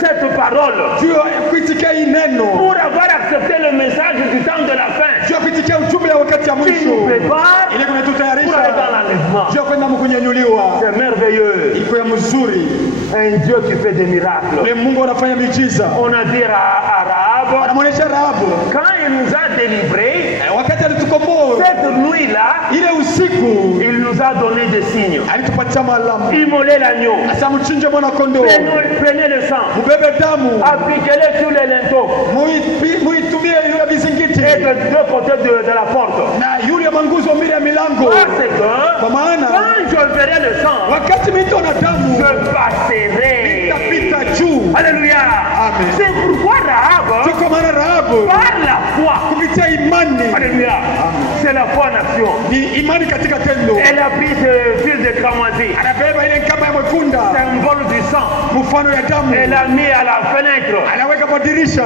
cette parole, juu ya kuitikia hii neno, pour avoir accepté le message du temps de la fin, juu ya kuitikia ujumbe ya wakati ya qui nous mwisho, prépare ili pour aller kunatutayarisha dans l'enlèvement. juu ya kwenda mkunyanyuliwa. C'est merveilleux. Iko ya mzuri, Un Dieu qui fait des miracles. ule Mungu anafanya miujiza. On a dit à Rahab, Anamwonyesha Rahabu quand il nous a délivrés, wakati alitukomboa cette nuit-là, ile usiku, il nous a donné des signes. alitupatia malamu, Immolez l'agneau, asa mchinje mwana kondoo, prenez le sang, mubebe damu, appliquez-le sur les linteaux muitumie yule vizingiti et de deux côtés de la porte. na yule manguzo mbili ya milango, Parce que kwa maana quand je verrai le sang, wakati mito na damu je passerai. itapita juu. Alléluia. Amen. C'est pourquoi Rahab, Sio kwa maana Rahabu par la foi, kupitia imani, alléluia, c'est la foi en action. ni imani katika tendo, Elle a pris ce fil de cramoisi, anabeba ile kama ya mwekunda, symbole du sang. mfano ya damu, Elle l'a mis à la fenêtre. anaweka kwa dirisha.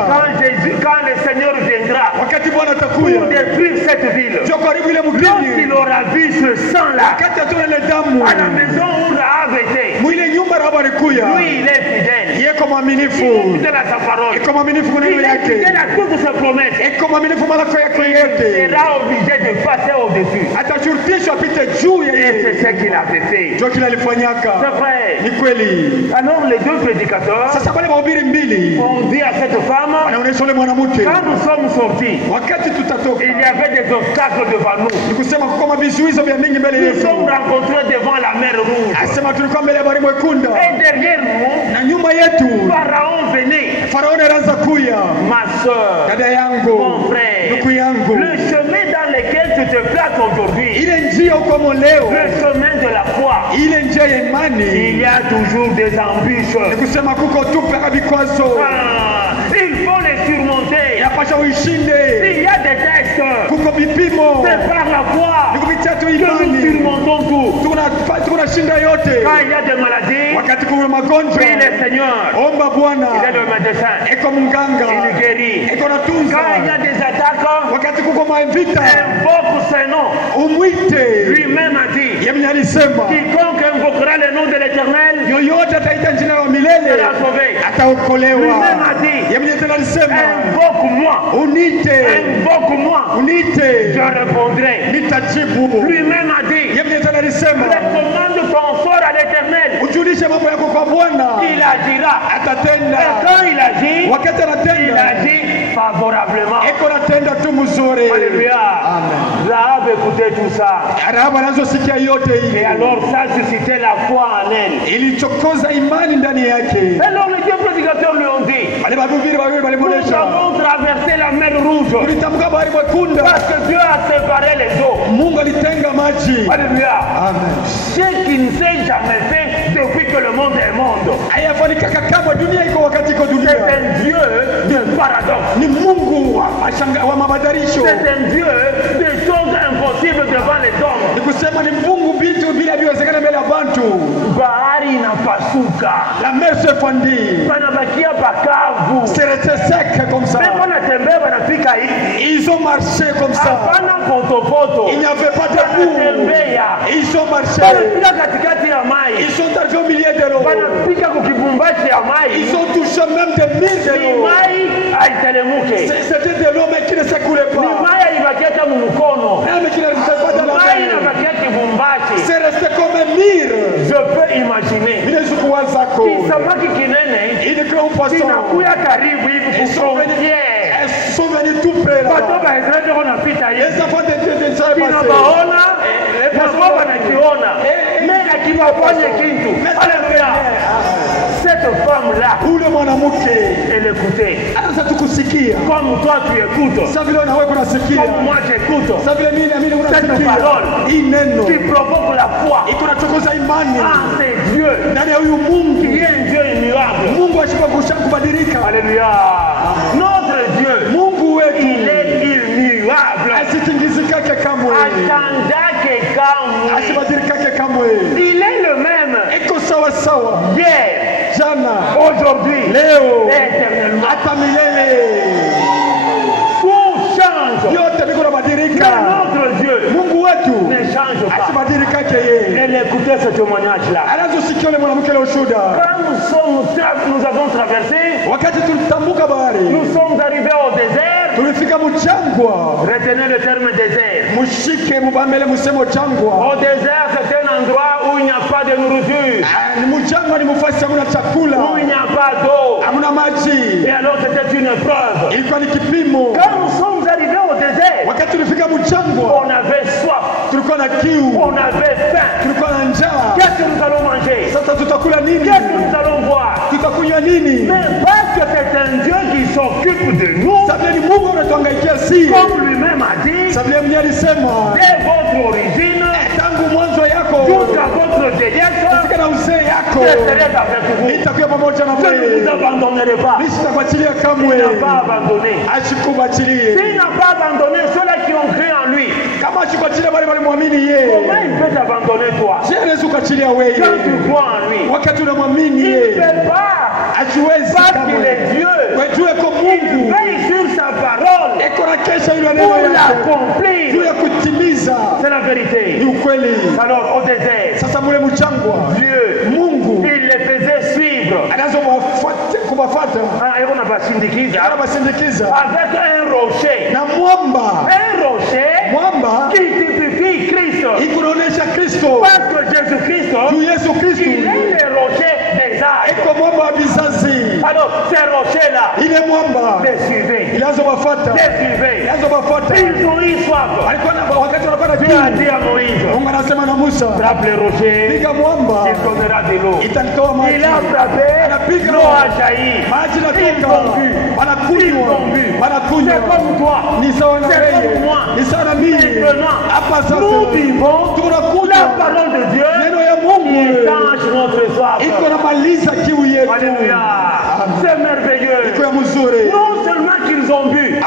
Quand le Seigneur viendra Wakati Bwana pour atakuya détruire cette ville, sio karibu ile lorsqu'il mgeni, aura vu ce sang-là wakati atuna ile damu à la maison où Rahab était, mwile nyumba Rahabu alikuya, lui il est fidèle. yeko Il mwaminifu, est fidèle à sa parole. iko mwaminifu kwa Il neno est fidèle yake, à toutes ses promesses. iko mwaminifu malako yake Il yote, sera obligé de passer au-dessus. atashurutishwa apite juu ya Et yeye. c'est ce qu'il avait fait. Ndio kile alifanyaka. C'est vrai. Ni kweli. Alors les deux prédicateurs Sasa wale wahubiri mbili ont dit à cette femme, wanaonyesha ule mwanamke, quand nous sommes sortis, wakati tutatoka, il y avait des obstacles devant nous. ni kusema kukoma vizuizo vya mingi mbele Nous yetu. sommes rencontrés devant la mer Rouge. Asema tulikuwa mbele ya bahari mwekunda Et derrière nous, na nyuma yetu Pharaon venait. Farao anaanza kuya. Ma soeur, Dada yangu, mon frère, ndugu yangu, le chemin dans lequel tu te places aujourd'hui, ile njia ukomo leo, le chemin de la foi, ile njia ya il imani, y a toujours des ni embûches. kusema kuko tupe vikwazo Il faut les surmonter. ya yapasha uishinde. S'il y a des tests, Kuko vipimo. c'est par la foi Ni kupitia tu que nous imani. surmontons tout. Tunashinda yote. Quand il y a des maladies, Wakati kuna magonjwa. prie le Seigneur. Omba Bwana. Il est le médecin. Eko mganga. Il guérit. Eko natunza. Quand il y a des attaques, Wakati kuko mavita. invoque ses noms. Umwite. Lui-même a dit, Yeye alisema. quiconque invoquera le nom de l'Éternel Yoyote ataita jina la milele. sera sauvé. Ataokolewa. Lui-même a dit, Yeye alisema. invoque-moi. Unite. Invoque-moi. Unite. Je répondrai. Nitajibu. Lui-même a dit, Yeye alisema. recommande ton sort à l'Éternel. Ujulishe mambo yako kwa Bwana. Il agira. Atatenda. Et quand il agit, Wakati il anatenda. agit favorablement. Eko natenda tu mzuri. Alléluia. Rahab écoutait tout ça. Rahabu anazosikia yote Et hii. alors ça suscitait la foi en elle. Ilichokoza imani ndani yake. Alors les deux prédicateurs lui ont dit, Wale wahubiri wawili nous walimwonyesha. avons traversé la mer rouge Tulitamka bahari mwekundu. parce que Dieu a séparé les eaux. Mungu alitenga maji. Alléluia. Amen. Ce qui ne s'est jamais fait depuis que le monde est monde. Hayafanikaka kama dunia iko wakati iko C'est dunia. un Dieu de paradoxe. Ni Mungu wa mabadilisho. C'est un Dieu des choses impossibles devant les hommes. Ni kusema ni Mungu vitu bila viwezekana mbele ya bantu. Bahari inapasuka. La mer se fendit. Panabakia pakavu. C'est resté sec comme ça. Même wanatembea wanafika hivi. Ils ont marché comme ça. Hapana potopoto. Il n'y avait pas de boue. Wanatembea. Ils ont marché. Wanafika katikati ya mai. Ils sont arrivés au milieu de l'eau. Wanafika kukibumbashi ya mai. Ils ont touché même des mille de Ni l'eau. mai haitelemuke. C'était de l'eau mais qui ne s'écoulait Ni pas. mai haibakia hata mumukono. Même qui ne restait pas dans la Mai mer. inabakia kibumbashi. C'est resté comme un mire. Je peux imaginer. Vile chukua zako. Kisamaki kinene Il est un poisson. kinakuya karibu hivi Ils sont kufrontiere. venus tout près Bato là-bas. baisraeli wanapita Les hivi. enfants de Israël Kinabaona na wao wanakiona. Mais akibafanya kitu. Alléluia. Cette femme-là, ule mwanamke elle écoutait. anaweza tukusikia. Comme toi tu écoutes. Sasa vile na wewe unasikia. Comme moi j'écoute. Sasa vile mimi na mimi Cette unasikia. parole Hii neno qui provoque la foi iko nachokoza imani en ces dieux ndani ya huyu Mungu. qui est un Dieu immuable. Mungu ashiba kubadilika. Alléluia. Notre Dieu, Mungu wetu il est immuable. asitingizikake kamwe. Atandake kamwe. Asibadilikake kamwe. Il est le même Iko sawa sawa. hier, Jana, aujourd'hui, leo, éternellement. hata milele. Tout change. Yote biko Mais nabadilika. notre Dieu Mungu wetu ne change pas. asibadilikake yeye. Elle écoutait ce témoignage-là. Anazosikia yule mwanamke leo ushuhuda. Quand nous avons traversé, Wakati tulitambuka bahari, nous sommes arrivés au désert. tulifika mchangwa. Retenez le terme désert. Mushike mubambele musemo changwa. Au désert, c'est un endroit où il n'y a pas de nourriture, Ni mchangwa, ni mufasi, hamuna chakula, où il n'y a pas d'eau. hamuna maji. Et alors c'était une épreuve. Ilikuwa ni kipimo. Quand nous sommes arrivés au désert, Wakati tulifika mchangwa, on avait soif, tulikuwa na kiu, on avait faim. tulikuwa na njaa. Qu'est-ce que nous allons manger? Sasa tutakula nini? Qu'est-ce que nous allons boire? Tutakunywa nini? Mais parce que c'est un Dieu qui s'occupe de nous, Sabile ni Mungu anatuhangaikia si. comme lui-même a dit, Sabile mwenyewe alisema dès votre origine tangu mwanzo yako jusqu'à votre vieillesse, katika na uzee yako je serai avec vous. nitakuwa pamoja na Je ne vous wewe. abandonnerai pas. Sitakuachilia Il kamwe. n'a pas abandonné. Ashikubachilie. S'il n'a pas abandonné ceux-là qui ont cru en lui, Kama ashikuachilia wale walimwamini comment yeye. il peut t'abandonner toi? Je anaweza kuachilia wewe. Quand tu crois en lui, Wakati unamwamini il ne yeye. peut pas. Hajiwezi Parce qu'il kamwe. est Dieu. Wajue kwa Il Mungu. veille sur sa parole Eko na kesha yule neno pour yake. Juu l'accomplir. ya kutimiza. C'est la Ni vérité. ukweli. Alors au désert, Sasa mule mchangwa. Dieu, Mungu il les faisait suivre. anaanza kuwafuata. Ah, et on a basindikiza Anawasindikiza. avec un rocher. Na mwamba. Un rocher Mwamba qui typifie Christ. ikunaonesha Kristo. Parce que Jésus-Christ, Juu Yesu Kristo. il est le rocher des âges. Eko mwamba wa vizazi. Alors ces rochers-là, Ile mwamba les suivez. ilianza kuwafuata. Les suivez. Ilianza kuwafuata. Ils ont eu soif. Alikuwa na wakati wanapata Dieu a kiu. dit à Moïse, Mungu anasema na Musa, frappe le rocher, piga mwamba il donnera de l'eau. italitoa maji. Il a frappé, Anapiga l'eau a jailli. maji Ils natoka. ont bu. Ils Wanakunywa. ont bu. Wanakunywa. C'est comme toi. Ni sawa na C'est wewe. comme moi. Ni sawa na mimi. Maintenant, Hapa nous sasa vivons tunakunywa la parole de Dieu neno ya qui Mungu étanche notre soif. iko namaliza kiu yetu. Alléluia. C'est merveilleux. Iko ya mzuri. Non seulement qu'ils ont bu,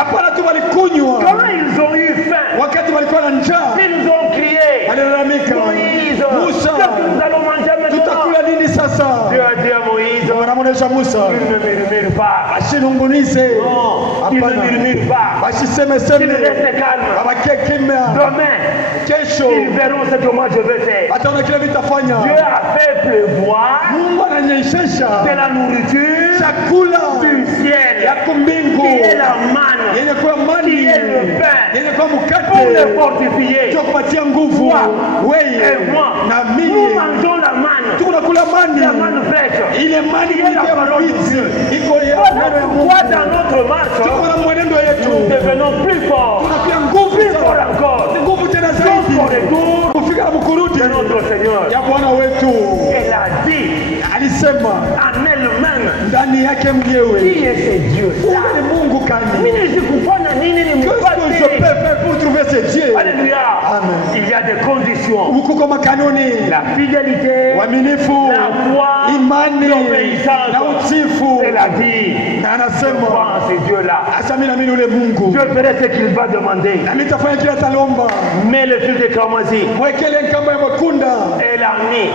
cha Musa. Il ne murmure pas. Ashinungunize. Non, il ne murmure pas. Bashiseme Il seme. reste calme. Abake kimya. Demain, Kesho. ils verront ce que moi je vais faire. Ataona kile vitafanya. Dieu a fait pleuvoir Mungu ananyeshesha de la nourriture chakula du ciel, ya kumbingu qui est la manne, yenye kuwa mani qui est le pain, yenye kuwa pour mkate les fortifier. cho kupatia nguvu Toi wewe et moi, na nous mimi mangeons la manne, tunakula mani la manne fraîche. ile mani Qui est la parole de mbichi Dieu. iko ya Voilà neno ya pourquoi Mungu. dans notre marche, Tuko na mwenendo nous yetu devenons plus forts, tunapia nguvu plus forts sana. encore. Nguvu tena Jusqu'au zaidi retour kufika na mkurudi de notre Seigneur. ya Bwana wetu. Elle a dit Alisema en elle-même, ndani yake mwenyewe, qui est ce Dieu? huyu ni Mungu kani? Mimi sikufanya nini Qu'est-ce que je nimpate? peux faire pour trouver ce Dieu? Alléluia. Amen. Il y a des conditions. Huku kwa makanuni, La fidélité, uaminifu, la foi, imani l'obéissance. na utiifu. Elle a dit, Na je anasema crois en ce Dieu-là. hasa mimi naamini ule Mungu Je ferai ce qu'il va demander. na nitafanya kile atalomba. Mais le fil de Kamazi, Mwekele nkamba ya makunda elle a mis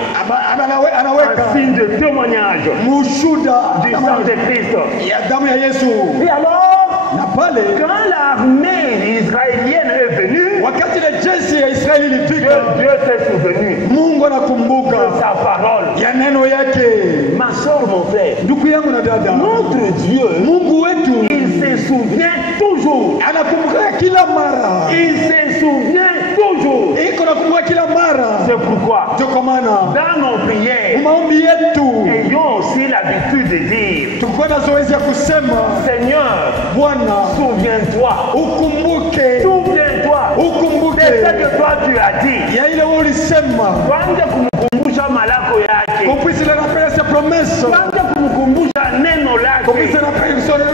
anaweka un signe de témoignage mushuda du sang de Christ. ya damu ya Yesu. Et alors, Na pale quand l'armée israélienne est venue, wakati ile jeshi ya Israeli ilifika, Dieu s'est souvenu Mungu anakumbuka de sa parole. ya neno yake. Ma soeur, mon frère, Ndugu yangu na dada, notre Dieu, Mungu wetu il se souvient toujours. anakumbuka kila mara, Il se souvient toujours. iko nakumbuka kila mara. C'est pourquoi, Ndio kwa maana dans nos prières, maombi yetu ayons aussi l'habitude de dire, tukuwa na zoezi ya kusema, Seigneur, Bwana souviens-toi. ukumbuke, Souviens-toi. ukumbuke C'est ce que toi tu as dit. ya ile wewe ulisema. Tuanze kumkumbusha malako yake. Qu'on puisse le rappeler ses promesses, Tuanze kumkumbusha neno qu'on puisse lake.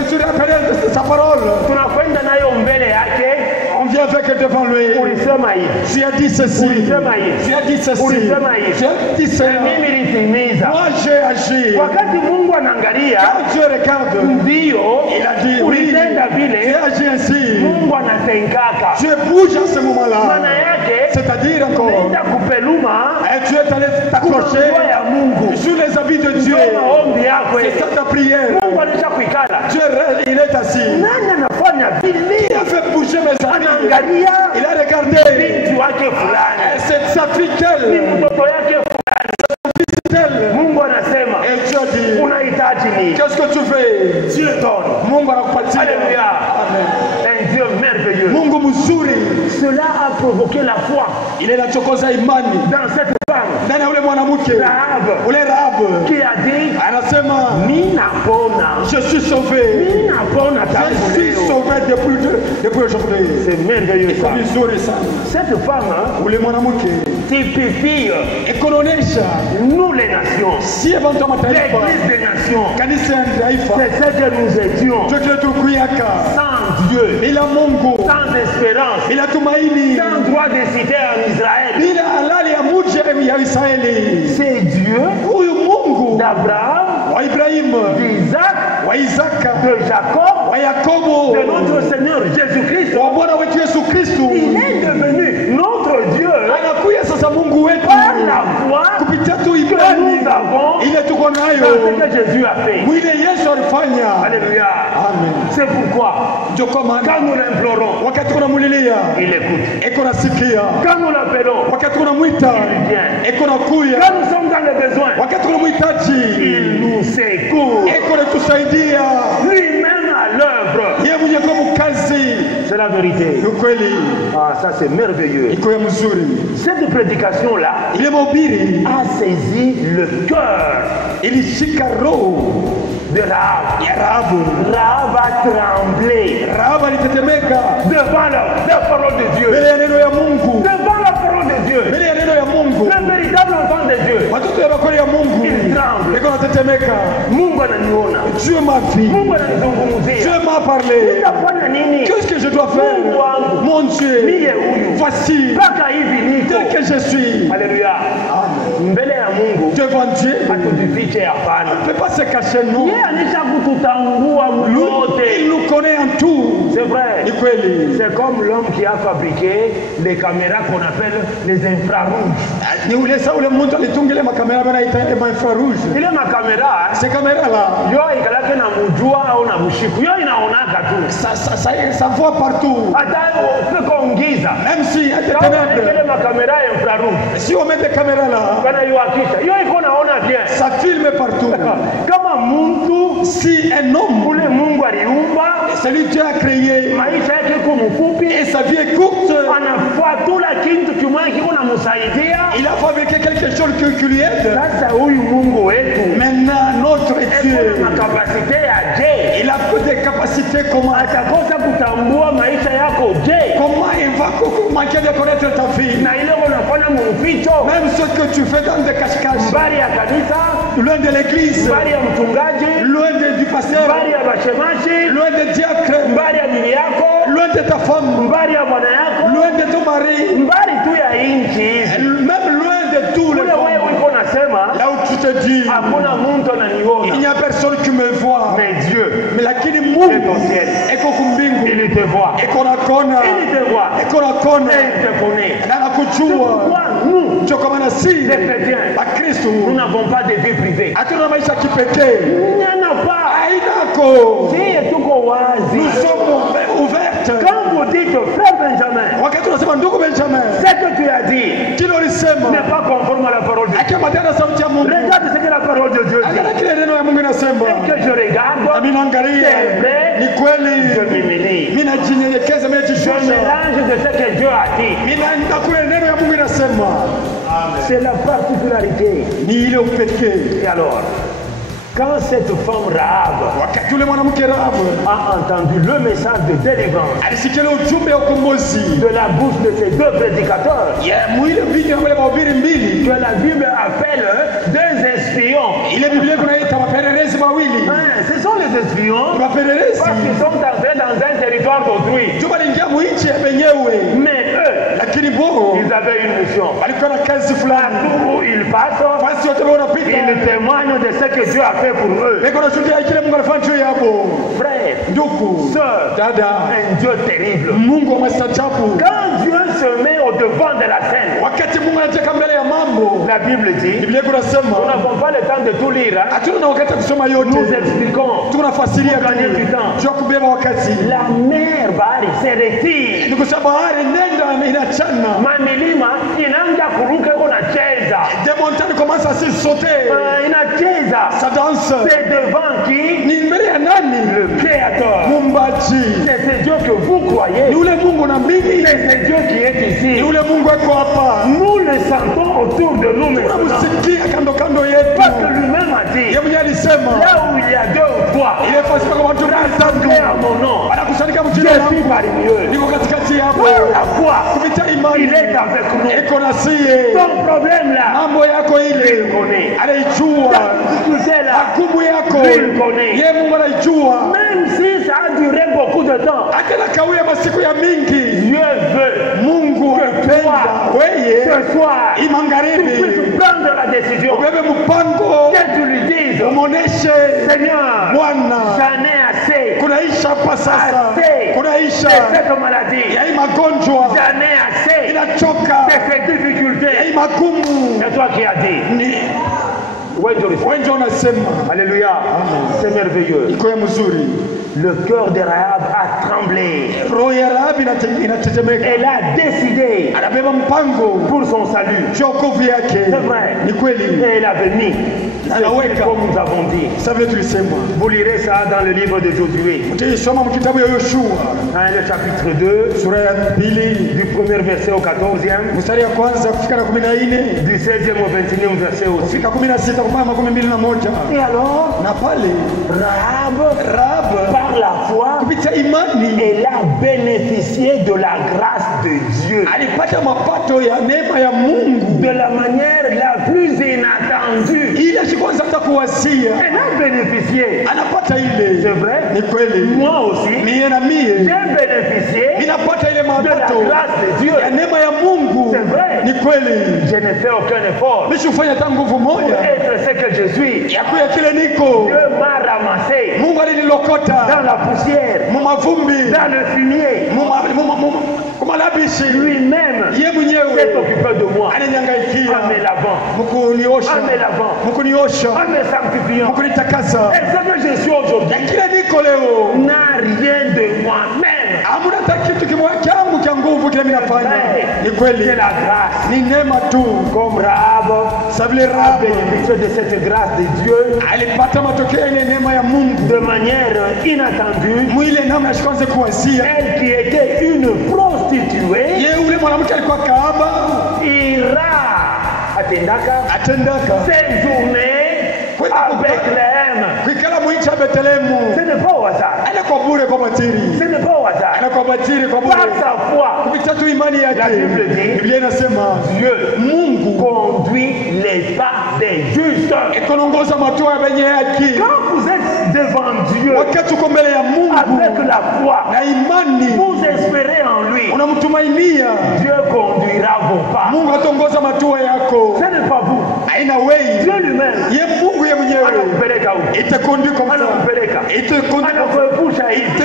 se rappeler sa parole. Tunakwenda nayo mbele yake. On vient avec devant lui. Ulisema hivi. Tu as dit ceci, Ulisema hivi. tu as dit ceci, Ulisema hivi. tu as dit Na cela. mimi nilitimiza. Moi j'ai agi. Wakati Mungu anaangalia, Quand Dieu regarde, ndio il a dit oui, ulitenda tu vile, as agi ainsi. Mungu anatenkaka. Dieu bouge à ce moment-là. Maana yake C'est-à-dire encore, nenda kupeluma et tu es allé t'accrocher kwa ya Mungu. sur les habits de Dieu. Ndio maombi yako. C'est ça ta prière. Mungu alisha kuikala. Dieu, il est assis. Nani anafanya vile? Il a fait bouger mes amis. Anaangalia Il a regardé. binti wake fulani, Et c'est sa fille ni qu'elle. mtoto yake fulani. Elle. Mungu anasema Et Dieu a dit, unahitaji nini? qu'est-ce que tu veux? Dieu donne. Mungu anakupatia. Alléluia. Amen. Un Dieu merveilleux. Mungu mzuri. Cela a provoqué la foi Ile inachokoza imani dans cette femme, ndani ya ule mwanamke Rahab, ule Rahabu qui a dit, anasema ninapona, je suis sauvé, ninapona tangu je suis leo. sauvé depuis aujourd'hui. C'est merveilleux ça. Vizuri sana Cette femme ule mwanamke typifie ikonaonyesha nous les nations, si abantu wa mataifa l'église des nations. kanisa ya taifa C'est ce que nous étions, ndio kile tukuyaka sans Dieu, bila Mungu sans espérance, bila tumaini sans droit de cité en Israël. bila halali ya mji ya Israeli. C'est Dieu Huyu Mungu d'Abraham, wa Ibrahimu, d'Isaac, wa Isaka, de Jacob, wa Yakobo, de notre Seigneur Jésus-Christ. wa Bwana wetu Yesu Kristu. Il est devenu notre Dieu Anakuya sasa Mungu wetu par la foi kupitia tu que imani nous avons ile tuko dans nayo ce que Jésus a fait. mwile Yesu alifanya. Alléluia. Amen. C'est pourquoi, Ndio kwa maana quand nous l'implorons, wakati tunamulilia il écoute. eko nasikia, Quand nous l'appelons, wakati tunamwita il vient. eko nakuya, Quand nous sommes dans le besoin, wakati tunamhitaji il nous secourt. eko natusaidia. Lui-même à l'œuvre. Yeye mwenye kwa mkazi. C'est la vérité. Ni kweli, Ah, ça c'est merveilleux. iko ya mzuri. Cette prédication-là Ile mahubiri a saisi le cœur ilishika roho de Rahab. ya Rahabu. Rahab a tremblé Rahabu alitetemeka devant la parole de Dieu. mbele ya neno ya Mungu, Devant la parole de Dieu. mbele ya neno ya Mungu. Le véritable enfant de Dieu. Watoto ya bakoli ya Mungu Il tremble. iko natetemeka. Mungu ananiona. Dieu m'a vu, Mungu ananizungumzia. Dieu m'a parlé. Nitafanya nini? Qu'est-ce que je dois faire? Mungu wangu. Mon Dieu, Niye huyu. voici Mpaka hivi niko. tel que je suis. Haleluya. Amen. Mbele ya Mungu Devant devant Dieu. hatujifiche On hapana. ne peut pas se cacher, non. Yeye alishakututambua Il yote. nous connaît en tout. C'est vrai. Ni kweli. C'est comme l'homme qui a fabriqué les caméras qu'on appelle les infrarouges. Ni ule sa ule mtu alitunga ile makamera banaita infrarouge. Ile makamera Ces caméras-là, yo ikalake na mujua au na bushiku yo inaonaka tu. ça voit partout. Hata usipoingiza Même si il y a des kama ile ténèbres, makamera ya infrarouge si on met des caméras là, kana yuakisha yo iko naona bien. ça filme partout. Kama mtu Si un homme, ule Mungu aliumba celui Dieu a créé, maisha yake iko mfupi, et sa vie est courte, anafua kila kitu kimoja kiko namsaidia. il a fabriqué quelque chose qui lui aide. Sasa huyu Mungu wetu Maintenant, notre Dieu, eko na kapasite ya je, il a peu de capacités. Comment atakosa kutambua maisha yako je, il va manquer de connaître ta vie? na ile unafanya mficho Même ce que tu fais dans des cache-cache, mbali ya kanisa, loin de l'église, mbali ya mchungaji, loin du pasteur, mbali ya bashemashi, loin des diacres, mbali ya bibi yako, loin de ta femme, mbali ya bwana yako, loin de ton mari, mbali tu ya inchi hivi. même loin de tous les Kule wewe hommes. uko nasema Là où tu te dis, hakuna mtu il ananiona, n'y a personne qui me voit. mais Dieu Mais lakini est Mungu au ciel, eko kumbingu, il te voit, eko nakona, il te voit, eko nakona, et il te connaît. na nakujua. Pourquoi nous, Ndio kwa maana si les chrétiens, Bakristo nous n'avons pas de vie privée? hatuna maisha kipekee. Nyana pas. Hainako. Si tuko wazi. Nous sommes ouvertes. Quand vous dites frère Benjamin, Wakati unasema ndugu Benjamin, ce que tu as dit kile ulisema n'est pas conforme à la parole de Dieu. akiambatana sauti ya Mungu, Regarde ce que la parole de Dieu dit. angalia kile neno ya Mungu inasema. Et que je regarde, Nami naangalia, c'est vrai, ni je kweli, m'humilie. mimi najinyenyekeza, mimi Je najishusha, mélange de ce que Dieu a dit. mimi naenda kule neno ya Mungu inasema. C'est la particularité. Ni ile upekee. Et alors, quand cette femme Rahab Wakati ule mwanamke Rahabu a entendu le message de délivrance alisikia ujumbe wa ukombozi de la bouche de ces deux prédicateurs, ya mwile vinywa vile mahubiri mbili, que la Bible appelle deux espions. ile Biblia kunaita wapelelezi wawili, Hein, ce sont les espions wapelelezi parce qu'ils sont entrés dans un territoire d'autrui. juma liingia mwinchi ya wenyewe, Mais eux, lakini bo ils avaient une mission. walikuwa na kazi fulani. Partout où ils passent, Basi wote wanapita ils témoignent de ce que Dieu a fait pour eux. Niko nashuhudia kile Mungu alifanya juu yabo. Frère, Ndugu, sœur, dada, un Dieu terrible. Mungu wa maajabu. Quand Dieu se met au devant de la scène, Wakati Mungu anataka mbele ya mambo, la Bible dit, Biblia nous kunasema n'avons pas le temps de tout lire. Hein. hatuna na wakati wa kusoma Nous yote, expliquons. tunafasiria Pour gagner du temps. juu ya kubeba wakati. La mer Bahari se retire. Ni kusema bahari nenda inachana, Mamilima inaanza kuruka unacheza. des montagnes commencent à se sauter, Inacheza. ça danse. C'est devant qui? Ni mbele ya nani? Le Créateur. Muumbaji. C'est ce Dieu que vous croyez. Ni ule Mungu na mimi, C'est ce Dieu qui est ni ici. ule Mungu ako hapa. Nous le sentons autour de nous maintenant. Tunamsikia kando kando yetu. Parce que lui-même a dit, Yeye mwenyewe alisema là où il y a deux ou trois, ile fasi kwa watu rassemblés à mon nom, wanakusanyika je mjini suis wangu, parmi eux. niko katikati yako. À quoi? Kupitia imani Il est avec nous. iko na sie, Ton problème là, mambo yako ile il connaît. anaijua, Ta difficulté là, hukumu yako il connaît. yeye Mungu anaijua. Même si ça a duré beaucoup de temps, Hata na kawia masiku ya mingi, Dieu veut Mungu anapenda weye ce soir hii tu magharibi puisses prendre la décision ubebe mpango, que tu lui dises, umuoneshe Seigneur, Bwana, j'en ai assez kunaisha hapa sasa, de kunaisha cette maladie, ya hii magonjwa, j'en ai assez inachoka de ces ya difficultés. hii magumu. C'est toi qui as dit. Ni Ouais, Joris. wengi wanasema Alléluia. C'est merveilleux. iko ya mzuri. Le cœur de Rahab a tremblé. Roho ya Rahabu inatetemeka, Elle a décidé anabeba mpango pour son salut. juu ya wokovu yake. C'est vrai. Ni kweli, Et elle avait mis. C'est comme nous avons dit. sasa vile tulisema. Vous lirez ça dans le livre de Josué. Utaisoma mkitabu ya Yoshua Dans le chapitre 2, sura ya pili du premier verset au 14e, mstari ya kwanza kufika na 14 du 16e au 21e verset aussi. kufika 16 mpaka 21. Et alors, Na pale Rahab par la foi, kupitia imani elle a bénéficié de la grâce de Dieu alipata mapato ya neema ya Mungu de la manière la plus inattendue. ili ashikwanza hata kuwasia, Elle a bénéficié. anapata ile. C'est vrai? Ni kweli, Moi aussi, mie na mie j'ai bénéficié ninapata ile de la mapato grâce de Dieu. ya neema ya Mungu. C'est vrai. Ni kweli, Je n'ai fait aucun effort mishufanya hata nguvu pour moja être ya kuya kile niko. Dieu m'a ramassé Mungu alinilokota dans la poussière, mumavumbi dans le fumier. kumalabishi. Lui-même Ye mwenyewe s'est occupé de moi ananiangaikia en me lavant, mkuniosha en me lavant, mkuniosha en me sanctifiant. mkunitakasa. Et ce que je suis aujourd'hui Ya kile niko leo n'a rien de moi-même. hamuna hata kitu kimoja changu cha nguvu kile mimi nafanya. Ni kweli C'est la grâce. ni neema tu. Comme Rahab Sabile a Rahabu bénéficié de cette grâce de Dieu alipata matokeo ile neema ya Mungu de manière inattendue. mwile namna ashikwanze kuanzia. Elle qui était une prostituée Ye ule mwanamke alikuwa kaaba ira atendaka séjourner à Bethléem. kwikala mwinchi ya Betlehemu. Ce n'est pas au hasard. Ana kwa bure kwa matiri. Ce n'est pas au hasard. Ana kwa matiri kwa bure. Par sa foi, Kupitia tu imani la yake. Bible dit, Biblia inasema Dieu Mungu conduit les pas des justes. ikonongoza matua ya benye haki. Quand vous êtes devant Dieu Wakati uko mbele ya Mungu avec la foi, na imani vous espérez en lui, unamtumainia, Dieu conduira vos pas. Mungu atongoza matua yako. Ce n'est pas vous. Haina wei. Dieu lui-même Ye Mungu ye mwenyewe anakupeleka huko, itakonduka comme ça. anakupeleka, Itakonduka anakuepusha hivi,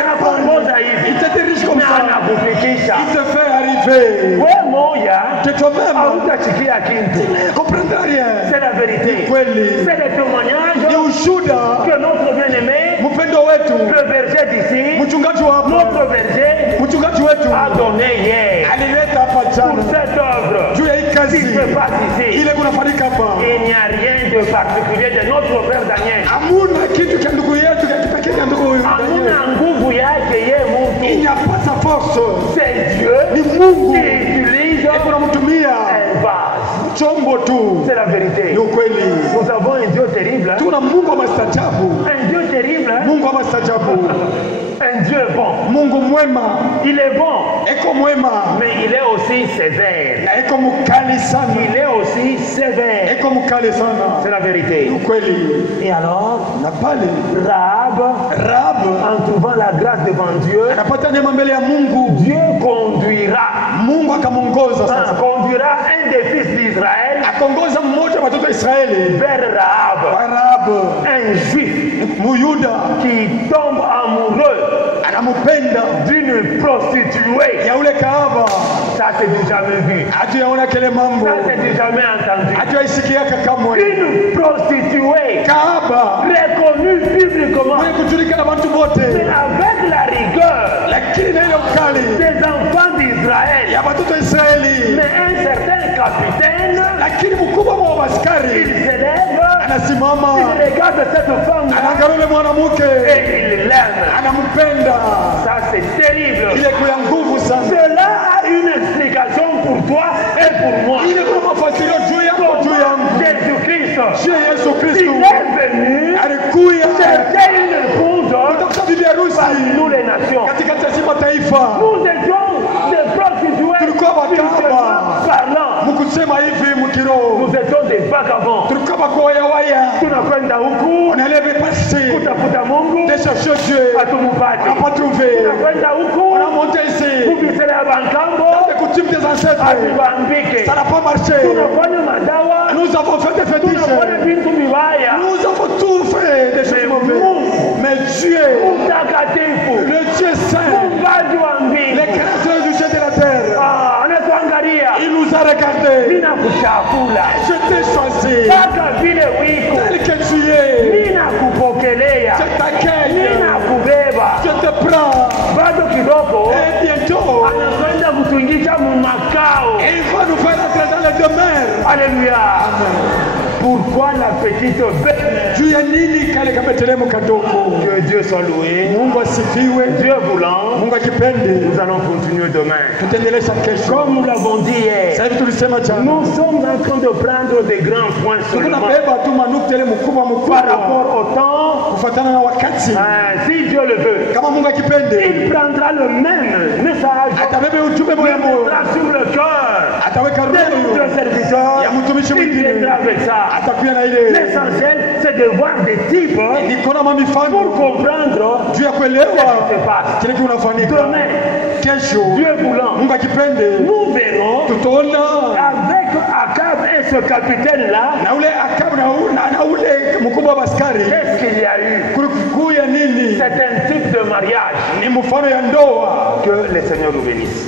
anakuongoza hivi, itadirige comme na ça. anakufikisha. Il te fait arriver. Wewe moja Que toi-même hautachikia kitu. ne comprends rien. C'est la vérité. Kweli. C'est le témoignage Ni ushuda que notre bien-aimé, mpendo wetu le berger d'ici, mchungaji wa hapa, notre berger, mchungaji wetu a donné hier alileta hapa pour jana cette œuvre juu ya hii qui kazi se passe ici. ile kunafanyika hapa. Il n'y a rien de particulier de notre frère Daniel. Hamuna kitu cha ndugu yetu cha kipekee cha ndugu huyu Daniel. Hamuna nguvu yake ye Il n'y mtu. a pas sa force. C'est Dieu Ni Mungu qui utilise kunamtumia un vase. chombo tu. C'est la vérité. Ni ukweli. Nous avons un Dieu terrible. Hein? Tuna Mungu wa maajabu. Un Dieu terrible. Hein? Mungu wa maajabu. Un Dieu bon. Mungu mwema. Il est bon, Eko mwema. mais il est aussi sévère. Na eko mkali sana. Il est aussi sévère. Eko mkali sana. C'est la vérité. Ni ukweli. Et alors, Na pale Rahab, en trouvant la grâce devant Dieu, anapata neema mbele ya Mungu. Dieu conduira, Mungu akamongoza sasa. conduira un des fils d'Israël Akongoza mmoja wa watoto wa Israeli. vers Rahab, Rahab, un juif Muyuda qui tombe amoureux anamupenda d'une prostituée. ya ule kahaba. Ça, c'est du jamais vu. Hatuyaona kile mambo. Ça, c'est du jamais entendu. Hatuyaisikiaka kamwe. Une prostituée Kahaba reconnue publiquement, mwenye kujulikana na watu mais wote, avec la rigueur lakini na ile ukali des enfants d'Israël. ya watoto wa Israeli. Mais un certain capitaine, Lakini mkubwa wa askari il s'élève, anasimama, il regarde cette femme anaangalia yule mwanamke, et il l'aime. anampenda. Ça, c'est terrible. Ile kwa nguvu sana. Cela a une explication pour toi et pour moi. Ile kwa mafasirio juu yako juu yangu. Jésus-Christ, Juu ya Yesu Kristo. il est venu Alikuya chercher une épouse kutafuta bibi harusi parmi nous les nations. katikati ya mataifa. Nous étions des prostituées Tulikuwa spirituellement wakahaba. parlant. Mkusema hivi mkiroho. Nous étions des vagabonds. Tulikuwa bakuwayawaya. Tunakwenda huku On allait passer kutafuta Mungu, de chercher Dieu. hatumupati. On n'a pas trouvé. Tunakwenda huku On a monté ici. kubisela ya bankambo, Les coutumes des ancêtres. hatubambike. Ça n'a pas marché. Tunafanya madawa, Nous avons fait des fétiches. tunafanya vitu vibaya. Nous avons tout fait des choses mauvaises. Mais Dieu, Mtakatifu, le Dieu saint, muumbaji wa les mbingu, créateurs du ciel et de la terre, anatuangalia. il nous a regardés. Ninakuchakula Je t'ai choisi mpaka vile wiko, tel que tu es. ninakupokelea, Je t'accueille. ninakubeba. Je te prends. Bado kidogo Et bientôt, anakwenda kutuingisha mu makao. il va nous faire entrer dans les demeures. Alléluia. Pourquoi la petite bête? Juu ya nini kale kabetelemu kadogo? Que Dieu soit loué. Mungu asifiwe. Dieu voulant, Mungu akipende, nous allons continuer demain. tutaendelesha kesho. Comme nous l'avons dit hier, Sasa hivi tulisema jana, nous sommes en train de prendre des grands points seulement tunabeba tu manukta ile mkubwa par mkubwa rapport au temps. kufuatana na wakati. Si Dieu le veut, Kama Mungu akipende, il prendra le même message, atabebe ujumbe il moja moja, mettra sur le cœur ataweka de notre roho serviteur. ya mtumishi Il mwingine, viendra avec ça. atakuja na ile. L'essentiel, c'est de voir des types Niko na mifano pour comprendre juu ya ce qui kuelewa se passe. kile kinafanyika. Demain, Kesho Dieu voulant, Mungu akipende, nous verrons tutaona avec Akab et ce capitaine-là, qu'est-ce qu'il y a eu? C'est un type de mariage. Que le Seigneur nous bénisse.